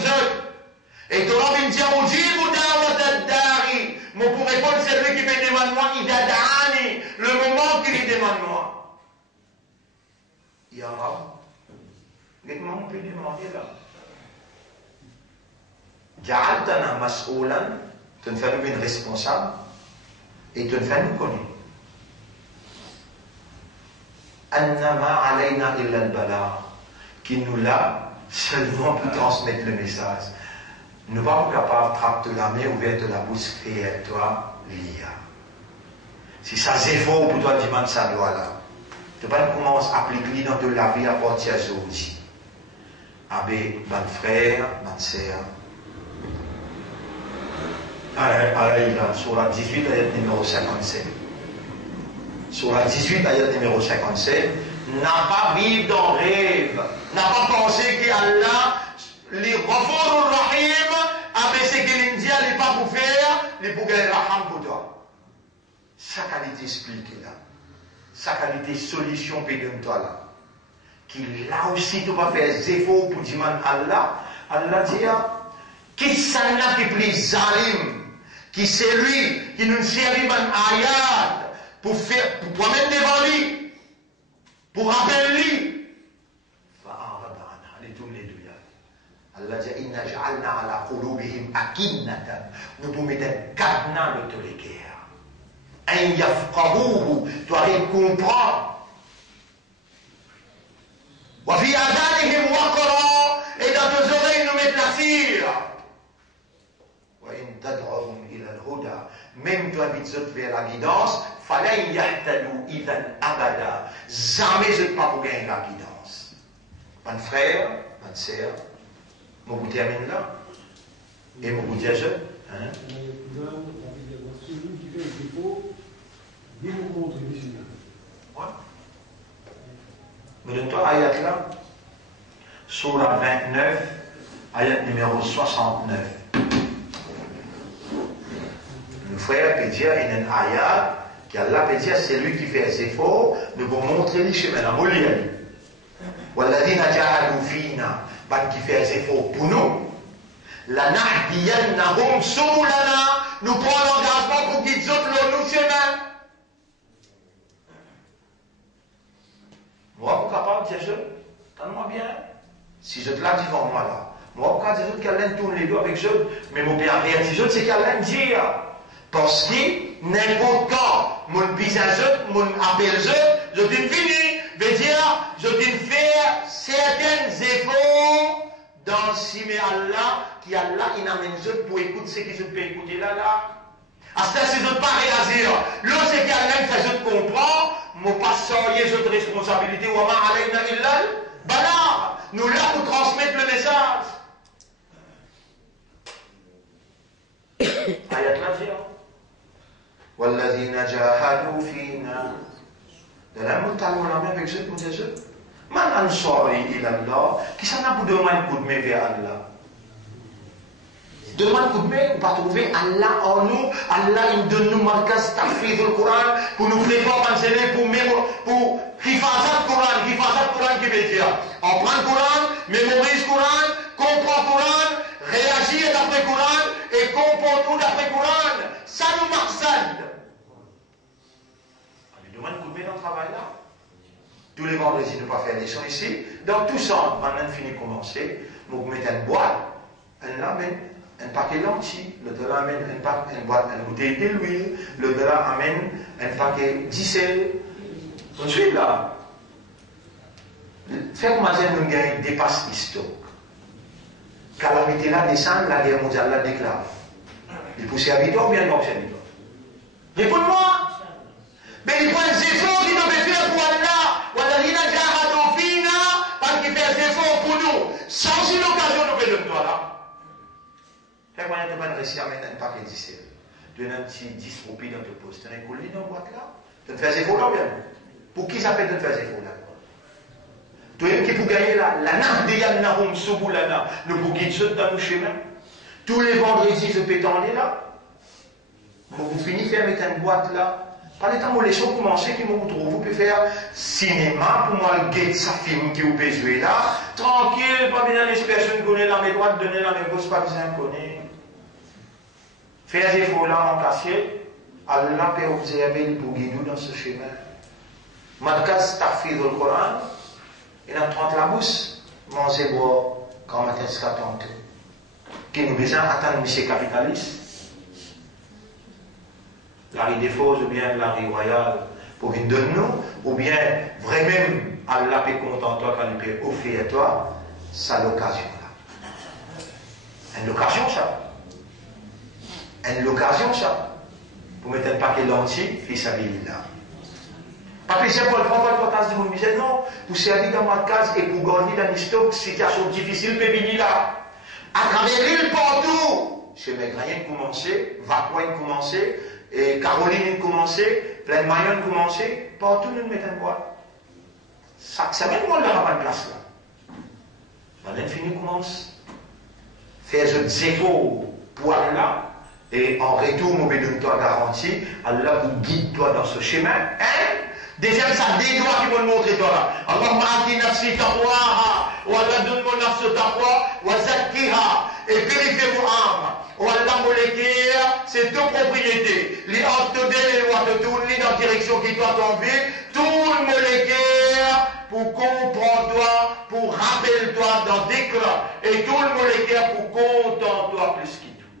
Et tu rappelles bien, ujibu da'wat ad-da'i. Mais pour répondre, c'est lui qui me demande moi, il a d'ani, le moment qu'il demande moi. Ya Rab, comment on peut demander là? Ja'altana mas'oulan, tu ne fais nous une responsable, et tu ne fais nous connaître. Annama alayna illa al-bala, qui nous l'a seulement pour transmettre le message. Nous ne sommes pas capables de trapper la main ouverte de la bouche et à toi, l'IA. Si ça c'est faux pour toi, demande ça doit là. Tu ne peux pas commencer à appliquer dans de la vie à partir d'aujourd'hui. Avec mon frère, ma soeur. Sur la 18, ayat numéro 57. Sur la 18, ayat numéro 57, n'a pas vécu dans rêve, n'a pas pensé qu'Allah, les Ghafur Rahim, avec ce que l'India n'est pas pour faire, les pour gagner Raham pour toi. Sa qualité expliquée là. Sa qualité solution que donne-toi là. Qui là aussi tu vas faire des efforts pour dire Allah. Allah dit, qui s'en a qui plus zalim, qui c'est lui qui nous servit un ayat pour faire, pour toi-même devant lui, pour rappeler lui. Allah dit, inna ja'alna ala qulubihim akinnatan. Nous pouvons mettre un cadenas de tous les guerres. Un yafqahuhu, tu arrives à comprendre. Wa fi adanihim waqra, et dans tes oreilles nous mettons la cire. Wa in tad'uhum ila al-huda, même tu invites vers la guidance, falan yahtadu idhan abada. Jamais je ne peux pas vous gagner la guidance. Mon frère, ma sœur, je vous termine là. Et je vous dis, Hein? Celui qui fait le défaut, il vous montre ici. Ouais. Mais donne-toi ayat là. Surah 29, ayat numéro 69. Le frère peut dire, il y a une ayat, qu'Allah peut dire, c'est lui qui fait les efforts, de vous montrer les chemins. La mouli. Walladina jahadu fina, qui fait les efforts pour nous. La nahdiyannahum subulana, nous prenons l'engagement pour qu'ils autres nos chemins. Moi, vous capable de dire, donne-moi bien. Si je te l'ai dit devant moi là, moi, quand je dis qu'Allah tourne les deux avec je, mais mon bien averti, c'est qu'Allah dit. Parce que n'importe quand, mon visage, mon appel je dis fini, veut dire, je dis faire certains efforts dans si mais Allah, qui Allah, il amène je pour écouter ce que je peux écouter là. À ce si je ne pas réagir, là c'est qu'Allah fait je comprends, mon pas sortir je de responsabilité, ou ma alayna illal, bala, nous là pour transmettre le message. Ayat la dire. Walladhina jahadu fina. De la montagne, on a même avec je pour dire je. Man ansari ilallah, qui s'en a pour demander un coup de main vers Allah. Demande un coup de main, on va trouver Allah en nous. Allah, il donne nous marquas tafrid le Coran pour nous préparer à enseigner pour hifazat Coran qui veut dire. On prend le Coran, mémorise le Coran, comprend le Coran, réagit d'après le Coran et comprend tout d'après le Coran. Ça nous marque. On lui demande un coup de main dans le travail là. Tous les vendredis, ne pas faire des sons ici. Donc tout ça, maintenant fini de commencer. Vous mettez une boîte, un paquet de lentilles, le de là amène une boîte, une bouteille d'huile, le de là amène un paquet d'icelle. On suit là. Faire comme nous gagnons dépasse l'histoire. Calamité là descend, la guerre mondiale là déclare. Il pousse à vite ou bien non, c'est vite. Réponds-moi. Mais il faut des efforts qui doivent faire pour Allah. Walladhina jahadu fina, parce qu'il fait des efforts pour nous. Sans une occasion de faire de toi là. Fais moi tu vas réussir à mettre un paquet d'icelle. Tu as un petit 10 roupies dans ton poste. Tu as un collier dans la boîte là. Tu fais des efforts là bien. Pour qui ça fait de faire des efforts là? Tu es qui pour gagner là. La nahdiyannahum subulana. Le bouquet saute dans nos chemins. Tous les vendredis, je peux t'en aller là. Vous finissez avec une boîte là. Par les temps où les choses commencent, qui vous trouvent, vous pouvez faire cinéma, pour moi, le guet sa film qui vous peut jouer là, tranquille, pas besoin de personne connaît la main droite, donner la main gauche, pas besoin de connaître. Faire des efforts là en cassier, Allah peut observer pour guider dans ce chemin. Madkas tafid le Coran, il a 30 la bouche, manger boire, quand matin c'est 40. Qui nous besoin d'attendre monsieur capitaliste. La rue des Fosses ou bien la rue royale pour venir de nous, ou bien vraiment Allah peut content toi quand il peut offrir à toi, c'est l'occasion là. Une occasion ça. Une occasion ça. Pour mettre un paquet d'entiers, fils à l'île là. Pas plaisir pour le prendre l'importance de mon misère, non. Pour servir dans ma case et pour gagner dans une situation difficile, mais venir là. À travers l'île partout. Chez mes rien commencé, Vacoine commencé. Et Caroline a commencé, plein de Mayon a commencé, partout nous mettons quoi. Chaque semaine, moi, on a pas de place là. Maintenant, fini commence. Faire des efforts pour Allah, et en retour, nous donne toi garantie, Allah vous guide toi dans ce chemin. Hein? Deuxième, ça des doigts qui vont montrer toi là. Allah m'a dit nafsi taqwaha, ou Allah donne mon nafsi taqwa, wa zakkiha, et vérifiez vos âmes. Allah moléculaire, c'est deux propriétés. Les orthodoxes et les lois de tourner dans la direction qui doit tomber. Tout le moléculaire pour comprendre-toi, pour rappelle-toi dans des cas. Et tout le moléculaire pour contente-toi plus qu'il tout.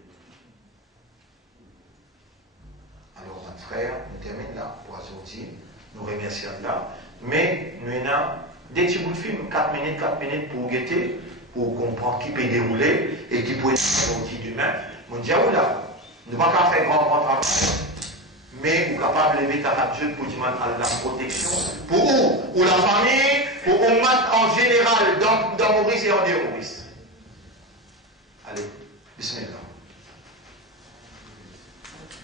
Alors, mon frère, nous terminons là pour aujourd'hui. Nous remercions là. Mais nous avons des petits bouts de film, 4 minutes pour guetter, pour comprendre qui peut dérouler et qui peut être aujourd'hui demain. Mon diable là, nous ne pouvons pas faire grand travail, mais nous sommes capables de lever ta capture pour demander la protection. Pour où? Pour la famille, pour Ummat en général, dans Maurice et en dehors Maurice. Allez, bismillah.